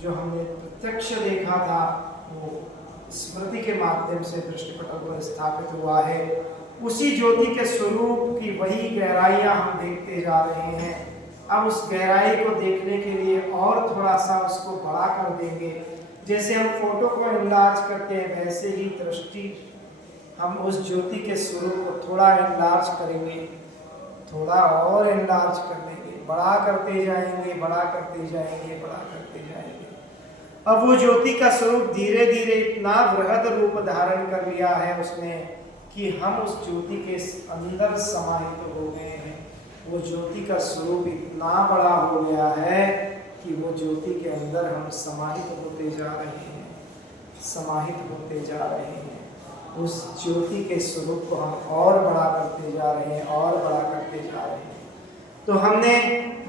जो हमने प्रत्यक्ष देखा था वो स्मृति के माध्यम से दृष्टिपटल पर स्थापित हुआ है। उसी ज्योति के स्वरूप की वही गहराइयां हम देखते जा रहे हैं। अब उस गहराई को देखने के लिए और थोड़ा सा उसको बड़ा कर देंगे। जैसे हम फोटो को एनलार्ज करते हैं वैसे ही दृष्टि हम उस ज्योति के स्वरूप को थोड़ा एनलार्ज करेंगे, थोड़ा और एनलार्ज कर लेंगे, बड़ा करते जाएंगे, बड़ा करते जाएंगे, बड़ा करते जाएंगे। अब वो ज्योति का स्वरूप धीरे धीरे इतना बृहद रूप धारण कर लिया है उसने कि हम उस ज्योति के अंदर समाहित हो गए हैं। वो ज्योति का स्वरूप इतना बड़ा हो गया है कि वो ज्योति के अंदर हम समाहित होते जा रहे हैं, समाहित होते जा रहे हैं। उस ज्योति के स्वरूप को हम और बड़ा करते जा रहे हैं, और बड़ा करते जा रहे हैं। तो हमने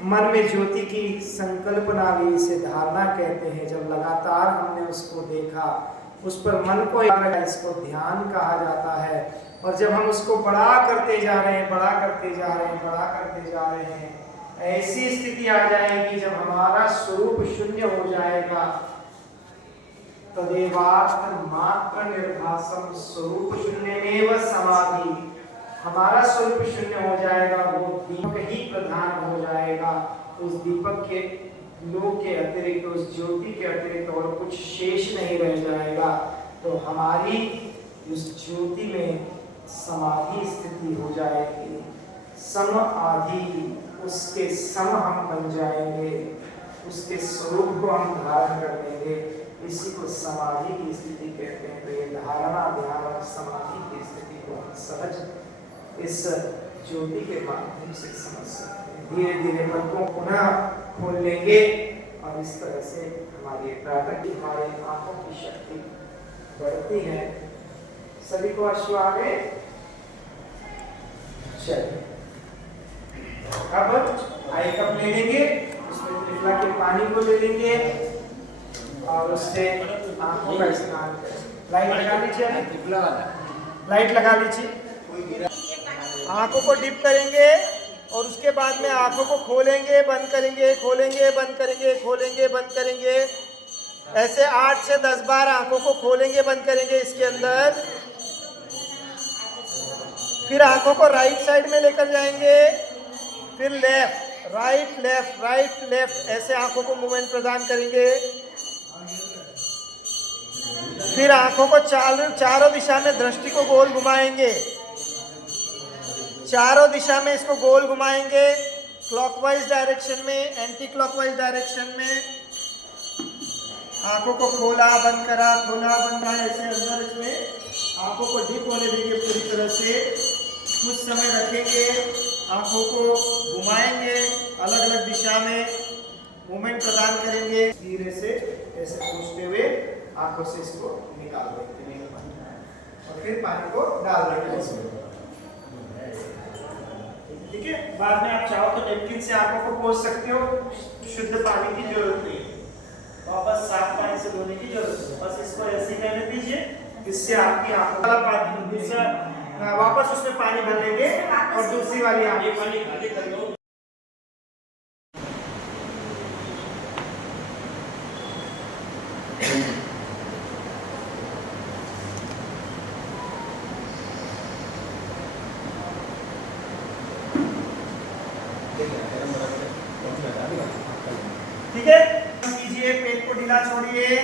मन में ज्योति की संकल्पना ली, इसे धारणा कहते हैं। जब लगातार हमने उसको देखा, उस पर मन को इसको ध्यान कहा जाता है। और जब हम उसको बड़ा करते जा रहे हैं, बड़ा करते जा रहे हैं, बड़ा करते जा रहे हैं, ऐसी स्थिति आ जाएगी जब हमारा स्वरूप शून्य हो जाएगा। तदेवार्थ मात्र निर्भासम स्वरूप शून्यमेव समाधि। हमारा स्वरूप शून्य हो जाएगा, वो दीपक ही प्रधान हो जाएगा। उस दीपक के लोक के अतिरिक्त, उस ज्योति के अतिरिक्त और कुछ शेष नहीं रह जाएगा। तो हमारी उस ज्योति में समाधि स्थिति हो जाएगी, सम आदि, उसके सम हम बन जाएंगे, उसके स्वरूप को हम धारण कर लेंगे। इसी को समाधि की स्थिति कहते हैं। तो ये धारणा, ध्यान और समाधि की स्थिति को हम सहज इस ज्योति के माध्यम से समझ सकते हैं। धीरे धीरे पलकों को पुनः खोल लेंगे और इस तरह से हमारी प्रातः की, हमारे आंखों की शक्ति बढ़ती है। सभी को अश्रु आ गए। चलिए अब आई कप ले लेंगे, उसमें त्रिफला के पानी को ले लेंगे और उससे आंखों का स्नान करें। लाइट लगा लीजिए, लाइट लगा लीजिए। आंखों को डिप करेंगे और उसके बाद में आंखों को खोलेंगे, बंद करेंगे, खोलेंगे, बंद करेंगे, खोलेंगे, बंद करेंगे। ऐसे 8 से 10 बार आंखों को खोलेंगे, बंद करेंगे इसके अंदर। फिर आंखों को राइट साइड में लेकर जाएंगे, फिर left, right, left, right, left, ऐसे आंखों को मूवमेंट प्रदान करेंगे। फिर आंखों को चारों दिशा में दृष्टि को गोल घुमाएंगे, चारों दिशा में इसको गोल घुमाएंगे, क्लॉकवाइज डायरेक्शन में, एंटी क्लॉकवाइज डायरेक्शन में। आंखों को खोला, बंद करा, खोला, बंद करा, ऐसे अंदर इसमें आंखों को डीप होने देंगे पूरी तरह से। कुछ समय रखेंगे, आंखों को घुमाएंगे, अलग अलग दिशा में मूवमेंट प्रदान करेंगे। धीरे से ऐसे पूछते हुए आंखों से इसको निकाल देते हैं और फिर पानी को डाल देंगे इसमें। ठीक है। बाद में आप चाहो तो नेपकिन से आंखों को पोंछ सकते हो, शुद्ध पानी की जरूरत नहीं है, वापस साफ पानी से धोने की जरूरत है। बस इसको ऐसे रहने दीजिए, इससे आपकी आंखों का दूसरा वापस उसमें पानी भर लेंगे और दूसरी वाली आंख पानी खाली कर लो। ठीक है, कीजिए, पेट को ढीला छोड़िए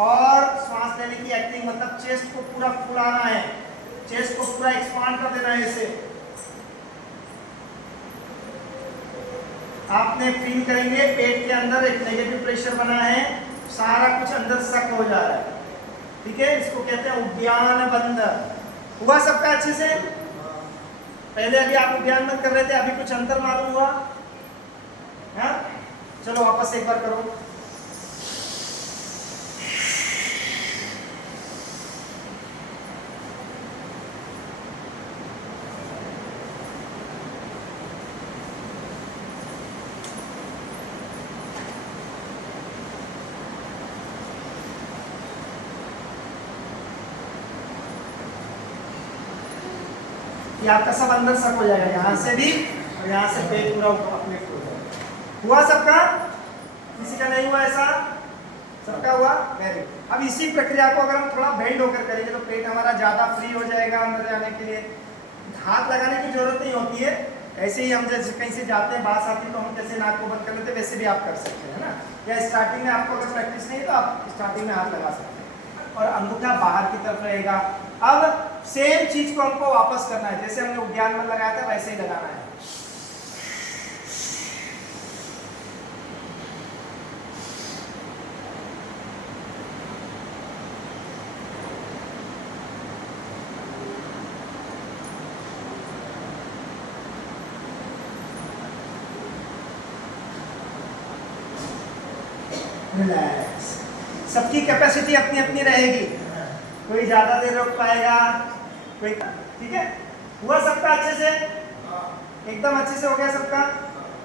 और सांस लेने की एक्टिंग, मतलब चेस्ट को पूरा फुलाना है, चेस्ट को पूरा एक्सपांड कर देना है। इसे आपने फील करेंगे पेट के अंदर एक नेगेटिव प्रेशर बना है, सारा कुछ अंदर सक हो जा रहा है। ठीक है, इसको कहते हैं उद्यान बंद। हुआ सबका अच्छे से? पहले अभी आप उद्यान बंद कर रहे थे, अभी कुछ अंतर मालूम हुआ? हाँ, चलो वापस एक बार करो। ये आपका सब अंदर सक हो जाएगा, यहाँ से भी और यहाँ से पेट पूरा अपलिफ्ट हो जाएगा। हुआ सबका? किसी का नहीं हुआ ऐसा? सबका हुआ? वेरी। अब इसी प्रक्रिया को अगर हम थोड़ा बेंड होकर करेंगे तो पेट हमारा ज़्यादा फ्री हो जाएगा अंदर जाने के लिए। हाथ लगाने की जरूरत नहीं होती है, ऐसे ही हम जैसे कहीं से जाते हैं, बात आती है तो हम कैसे नाक को बंद कर लेते हैं, वैसे भी आप कर सकते हैं ना। या स्टार्टिंग में आपको अगर प्रैक्टिस नहीं तो आप स्टार्टिंग में हाथ लगा सकते हैं और अंगूठा बाहर की तरफ रहेगा। अब सेम चीज को हमको वापस करना है, जैसे हमने उद्यान में लगाया था वैसे ही लगाना है। रिलैक्स। सबकी कैपेसिटी अपनी अपनी रहेगी, कोई ज्यादा देर रोक पाएगा, कोई, ठीक है। हुआ सबका अच्छे से? एकदम अच्छे से हो गया सबका।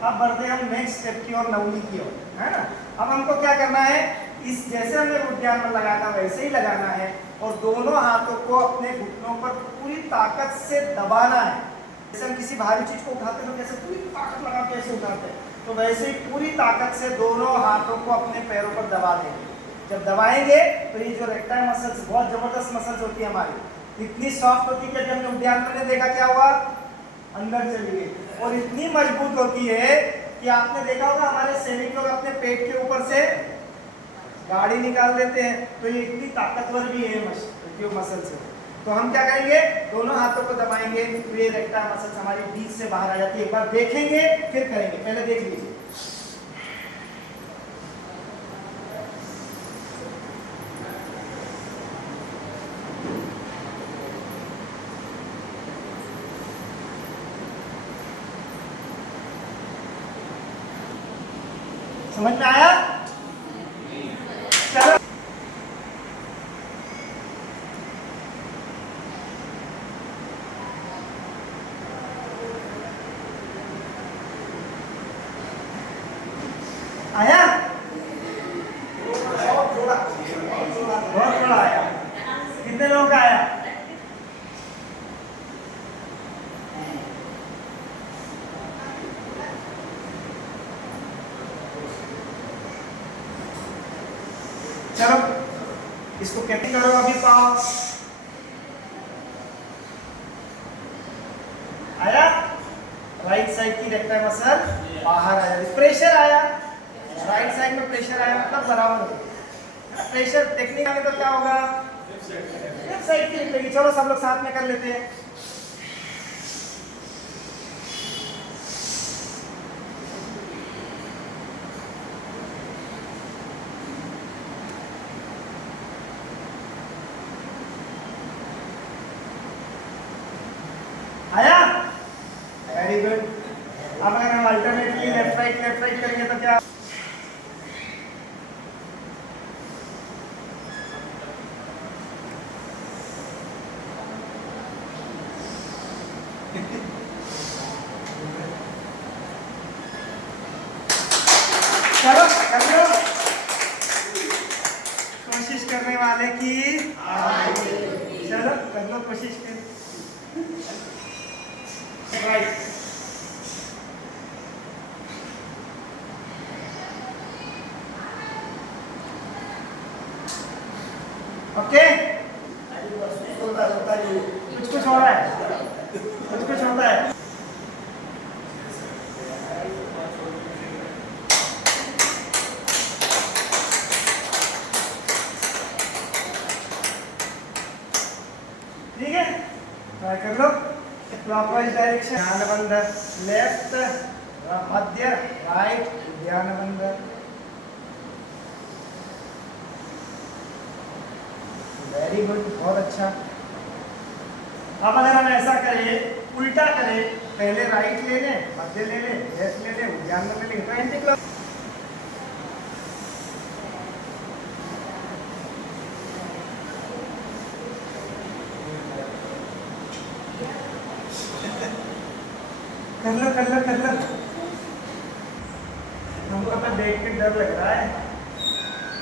अब बढ़ते हम नेक्स्ट स्टेप की ओर, नवनी की ओर, है ना। अब हमको क्या करना है, इस जैसे हमने उद्यान में लगाया था वैसे ही लगाना है और दोनों हाथों को अपने घुटनों पर पूरी ताकत से दबाना है। जैसे हम किसी भारी चीज को उठाते हैं तो कैसे पूरी ताकत लगा के ऐसे उठाते हैं, तो वैसे ही पूरी ताकत से दोनों हाथों को अपने पैरों पर दबा देंगे। जब दबाएंगे तो ये जो रेक्टाइल मसल्स, बहुत जबरदस्त मसल्स होती है हमारी, इतनी सॉफ्ट होती है कि जब हमने उद्यान में देखा क्या हुआ, अंदर चली गई। और इतनी मजबूत होती है कि आपने देखा होगा हमारे सैनिक लोग अपने पेट के ऊपर से गाड़ी निकाल देते हैं, तो ये इतनी ताकतवर भी है मसल्स है। तो हम क्या करेंगे, दोनों हाथों को दबाएंगे तो ये रेक्टाइल मसल्स हमारी बीच से बाहर आ जाती है। एक बार देखेंगे फिर करेंगे, पहले देख लीजिए। समझ में आया? चलो आया? बहुत थोड़ा आया। कितने लोगों का आया? चलो इसको कैसे करो, अभी पाओ आया, राइट साइड की रेक्टाइल मसल बाहर आया, प्रेशर आया, राइट साइड में प्रेशर आया मतलब बराबर हो गया। प्रेशर टेक्निक में तो क्या होगा, लेफ्ट साइड की निकलेगी। चलो सब लोग साथ में कर लेते हैं। आया? Very good. अब अगर हम अल्टरनेटली लेफ्ट राइट करेंगे तो क्या, चलो कर लो, कोशिश करने वाले की चलो कर लो कोशिश कर। Right, okay. कुछ कुछ हो रहा है, कुछ कुछ होता है। ठीक है, ट्राई कर लो क्लॉकवाइज डायरेक्शन। ध्यान बंद, लेफ्ट मध्य राइट, ध्यान बंद। वेरी गुड, बहुत अच्छा। अब अगर हम ऐसा करें, उल्टा करें पहले राइट ले लें, मध्य ले लें, लेफ्ट ले लें, उद्यान में ले लेंगे तो एंटी क्लॉक। कर लो। हमको तो देख के डर लग रहा है,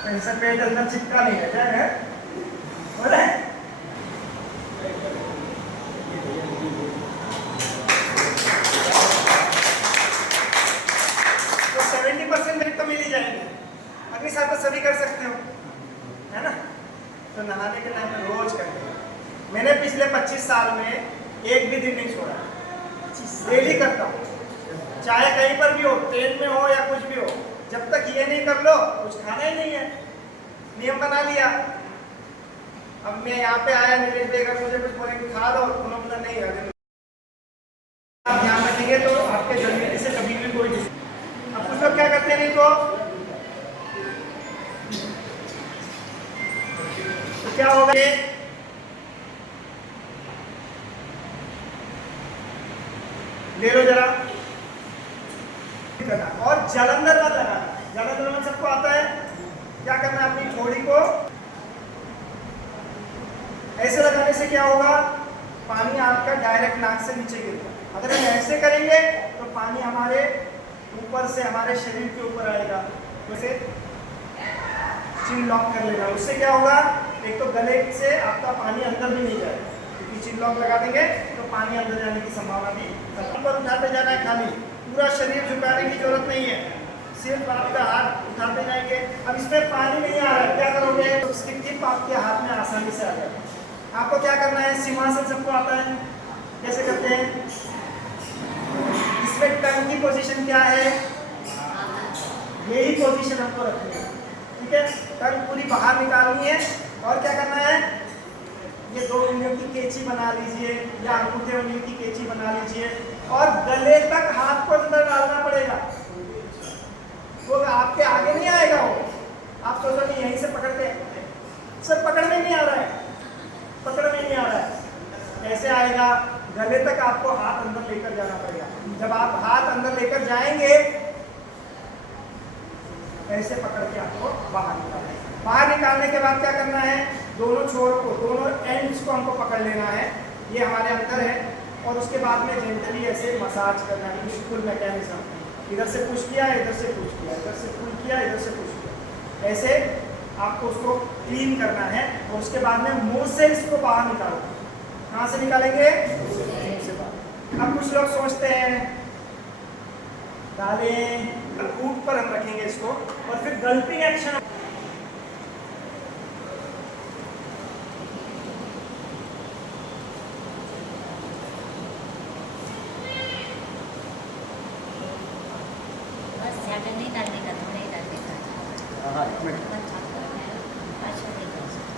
ऐसा पेट अंदर चिपका नहीं है क्या है? बोले तो 70% मिनट तो मिल ही जाएंगे। अगली साल तो सभी कर सकते हो, है ना? तो नहाने के टाइम में रोज करते। मैंने पिछले 25 साल में एक भी दिन नहीं छोड़ा, डेली करता हूँ, चाहे कहीं पर भी हो, ट्रेन में हो या कुछ भी हो। जब तक ये नहीं कर लो कुछ खाना ही नहीं है, नियम बना लिया। अब मैं यहाँ पे आया, नीलेश भाई अगर मुझे कुछ बोलेंगे खा लो, उन्होंने नहीं अगर आप ध्यान रखेंगे तो आपके जल्दी से कभी भी कोई नहीं। अब कुछ लोग क्या करते नहीं तो क्या होगा, ले लो जरा और जलंधर मत लगाना। जलंधर में सबको आता है, क्या करना है, अपनी थोड़ी को ऐसे लगाने से क्या होगा, पानी आपका डायरेक्ट नाक से नीचे गिरेगा। अगर हम ऐसे करेंगे तो पानी हमारे ऊपर से हमारे शरीर के ऊपर आएगा। जैसे चिन लॉक कर लेना, उससे क्या होगा, एक तो गले से आपका पानी अंदर भी नहीं जाएगा, क्योंकि चिन लॉक लगा देंगे तो पानी अंदर जाने की संभावना भी। ऊपर उठाते जाना है, खाली पूरा शरीर झुकाने की जरूरत नहीं है, सिर्फ आपका हाथ उठाते जाएंगे। अब इसमें पानी नहीं आ रहा है, क्या करोगे, तो उसकी टिप आपके हाथ में आसानी से आ जाएगी। आपको क्या करना है, सिंहासन सबको आता है, कैसे करते हैं, इसमें टंग की पोजीशन क्या है, यही पोजीशन हमको रखनी है, ठीक है। टंग पूरी बाहर निकालनी है और क्या करना है, ये 2 उंगलियों की कैंची बना लीजिए या अंगूठे उंगली की कैंची बना लीजिए और गले तक हाथ को अंदर डालना पड़ेगा। वो आपके आगे नहीं आएगा, वो आप सोचो कि यहीं से पकड़ते हैं, सर पकड़ में नहीं आ रहा है, पकड़ में नहीं आ रहा है, ऐसे आएगा। गले तक आपको हाथ अंदर लेकर जाना पड़ेगा। जब आप हाथ अंदर लेकर जाएंगे ऐसे पकड़ के आपको बाहर निकालना है। बाहर निकालने के बाद क्या करना है, दोनों छोर को, दोनों एंड्स को हमको पकड़ लेना है, ये हमारे अंदर है। और उसके बाद में जेंटली ऐसे मसाज करना है, बिल्कुल मैकेनिज्म, इधर से पुश किया, इधर से पुश किया, इधर से पुल किया, इधर से पुश किया, ऐसे आपको उसको क्लीन करना है। और उसके बाद में मुंह से इसको बाहर निकालो। कहाँ से निकालेंगे, मुंह से बाहर। अब कुछ लोग सोचते हैं डालें, फूट पर हम रखेंगे इसको और फिर गल्पिंग एक्शन। नहीं डालने का, थोड़ा ही डालने का। हाँ, 1 मिनट। अच्छा नहीं कर सकते।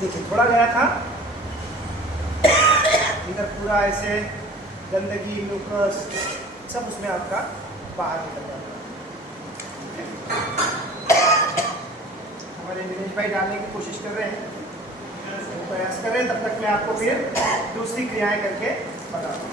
देखिए थोड़ा गया था इधर, पूरा ऐसे गंदगी म्यूकस सब उसमें आपका बाहर निकल जाता है। हमारे दिनेश भाई डालने की कोशिश कर रहे हैं, प्रयास कर रहे हैं, तब तक मैं आपको फिर दूसरी क्रियाएं करके बताता हूँ।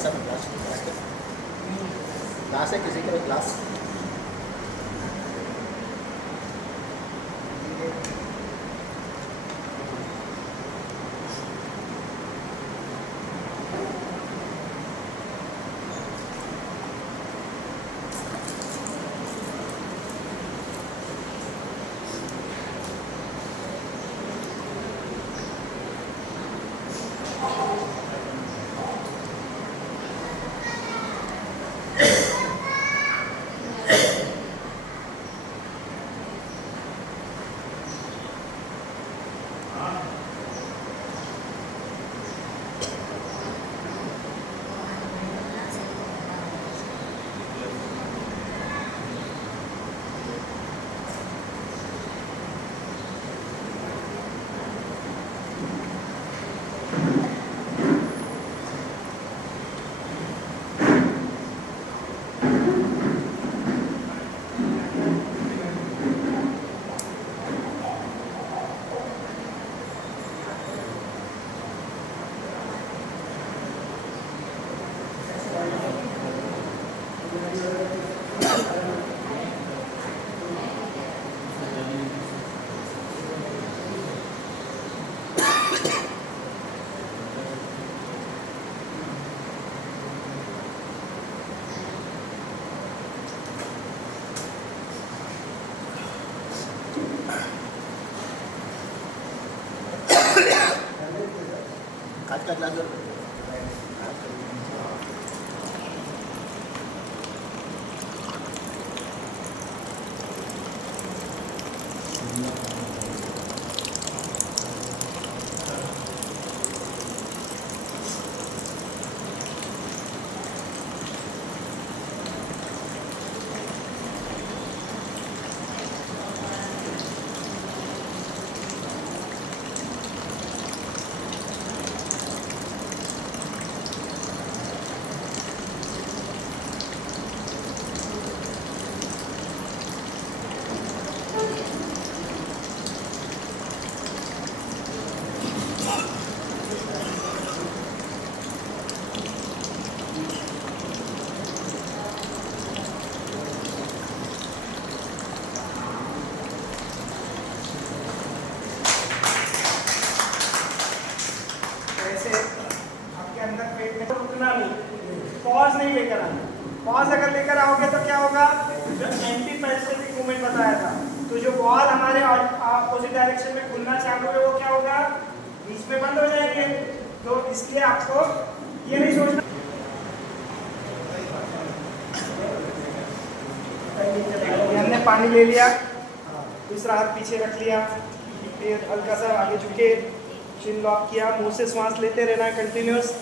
ऐसा ना क्लास क्लास है किसी के क्लास आज का क्लास ऐसे आपके अंदर पेट में रुकना नहीं, पॉज नहीं लेकर आना। पॉज अगर लेकर आओगे तो क्या होगा, जो एंटी पेरिस्टेल्टिक मूवमेंट बताया था, तो जो वॉल हमारे अपोजिट डायरेक्शन में खुलना चालू है वो क्या होगा, बीच में बंद हो जाएंगे। तो इसलिए आपको ये नहीं सोचना। हमने पानी ले लिया, दूसरा हाथ पीछे रख लिया, फिर हल्का सा आगे झुके, चिन लॉक किया, मुंह से श्वास लेते रहना है कंटिन्यूस।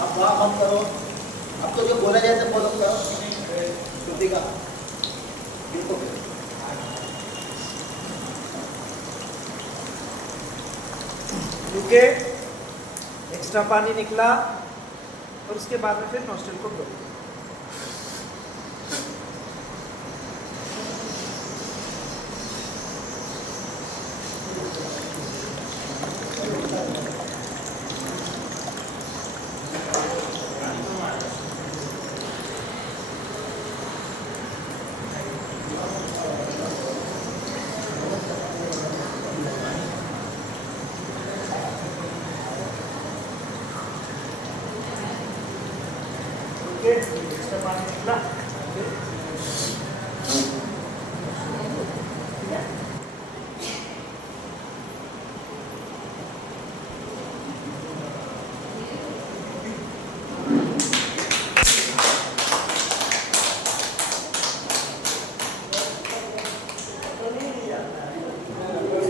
आप वहाँ बंद करो, अब तो जो बोला जाए तो फॉलो करो श्रुति का बिल्कुल रुके, एक्स्ट्रा पानी निकला और उसके बाद में फिर नॉस्ट्रिल को ब्लो। एक्स्ट्रा पानी निकला,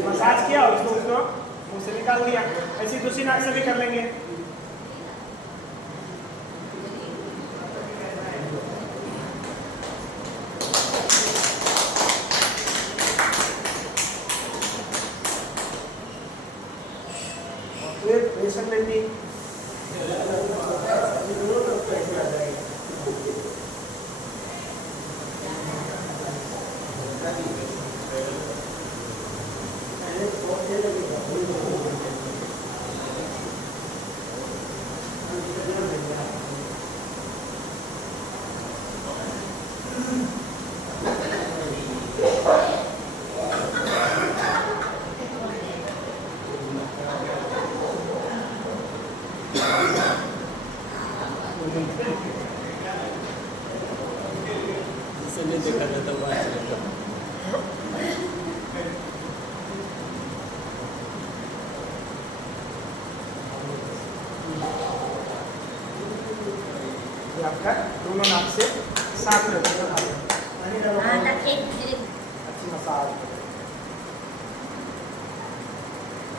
मसाज किया और उसको मुंह से निकाल दिया। ऐसी दूसरी नाक से भी कर लेंगे। प्रेशर लेती ये आपका दोनों नाक से साथ में हाँ ना एक अच्छी मसाज।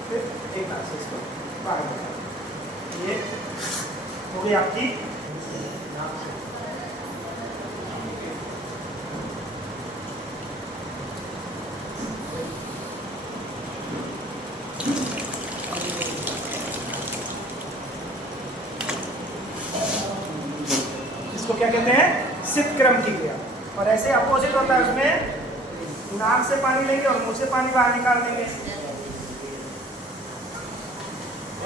फिर एक नाक से इसको बाहर निकालो। ये हो गई आपकी नाक से। इसको क्या कहते हैं? सितक्रम की क्रिया। और ऐसे अपोजिट होता है, उसमें नाक से पानी लेंगे और मुंह से पानी बाहर निकाल देंगे।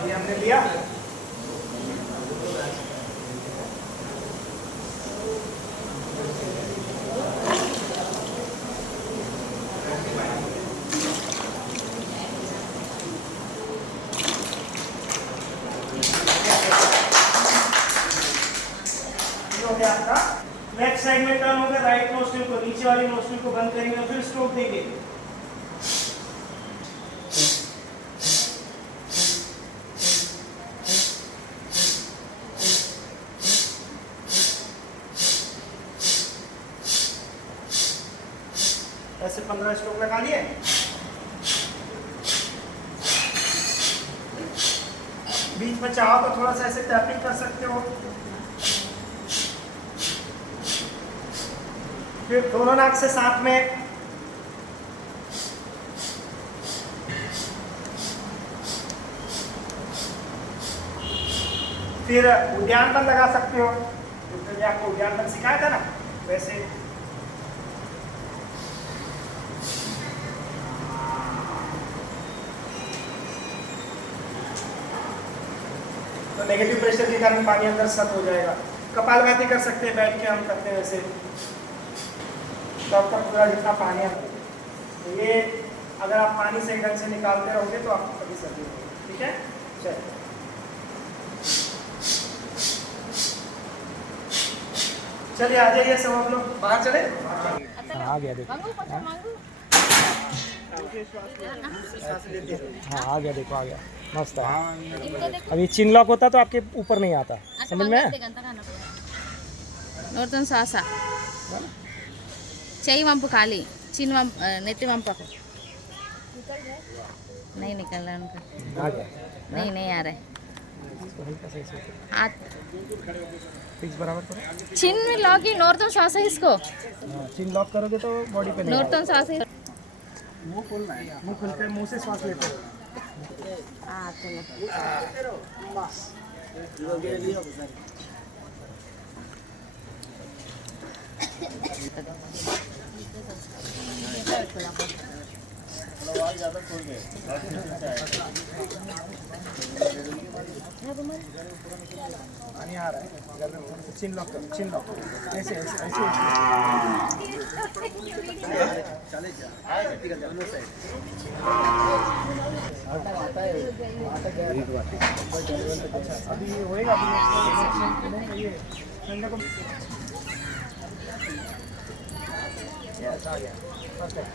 ये हमने लिया। हो गया आपका। लेफ्ट साइड में टर्न होगा, राइट नोस्ट्रिल को, नीचे वाली नोस्ट्रिल को बंद करेंगे और फिर स्ट्रोक देंगे। ऐसे 15 स्ट्रोक लगा लिए। बीच में चाहो तो थोड़ा सा ऐसे टैपिंग कर सकते हो। फिर दोनों नाक से साथ में। फिर उद्यान बन लगा सकते हो, जैसे आपको उद्यान बन सिखाया था ना, वैसे। तो नेगेटिव प्रेशर के कारण पानी अंदर सत हो जाएगा। कपालभाति कर सकते हैं, बैठ के हम करते हैं वैसे। डॉक्टर पूरा जितना पानी है, तो ये अगर आप पानी सही ढंग से निकालते रहोगे तो आपको कभी सर्दी होगी। ठीक है, चलिए। चलिए आ जाइए सब आप लोग, बाहर चले। आ गया देखो। हाँ आ गया, देखो आ गया, मस्त है। अभी चिन लॉक होता तो आपके ऊपर नहीं आता, समझ में? నోరుతో శ్వాస చెయ్యి వంపు ఖాళీ చిన్న వంపు నెత్తి వంపకు नहीं निकल रहा उनका, आ गया। नहीं आ रहा है हाथ फिक्स बराबर करो। चिन में लॉक ही नोरतम श्वास है इसको, चिन लॉक करोगे तो बॉडी पे नहीं नोरतम श्वास है। मुंह खोलना है, मुंह खोल के मुंह से श्वास लेते हो। पानी आ रहा है, चिन लॉक करो, चिन लॉक ऐसे ऐसे ऐसे। अभी ये होएगा, ये ठंडे को आ गया, परफेक्ट।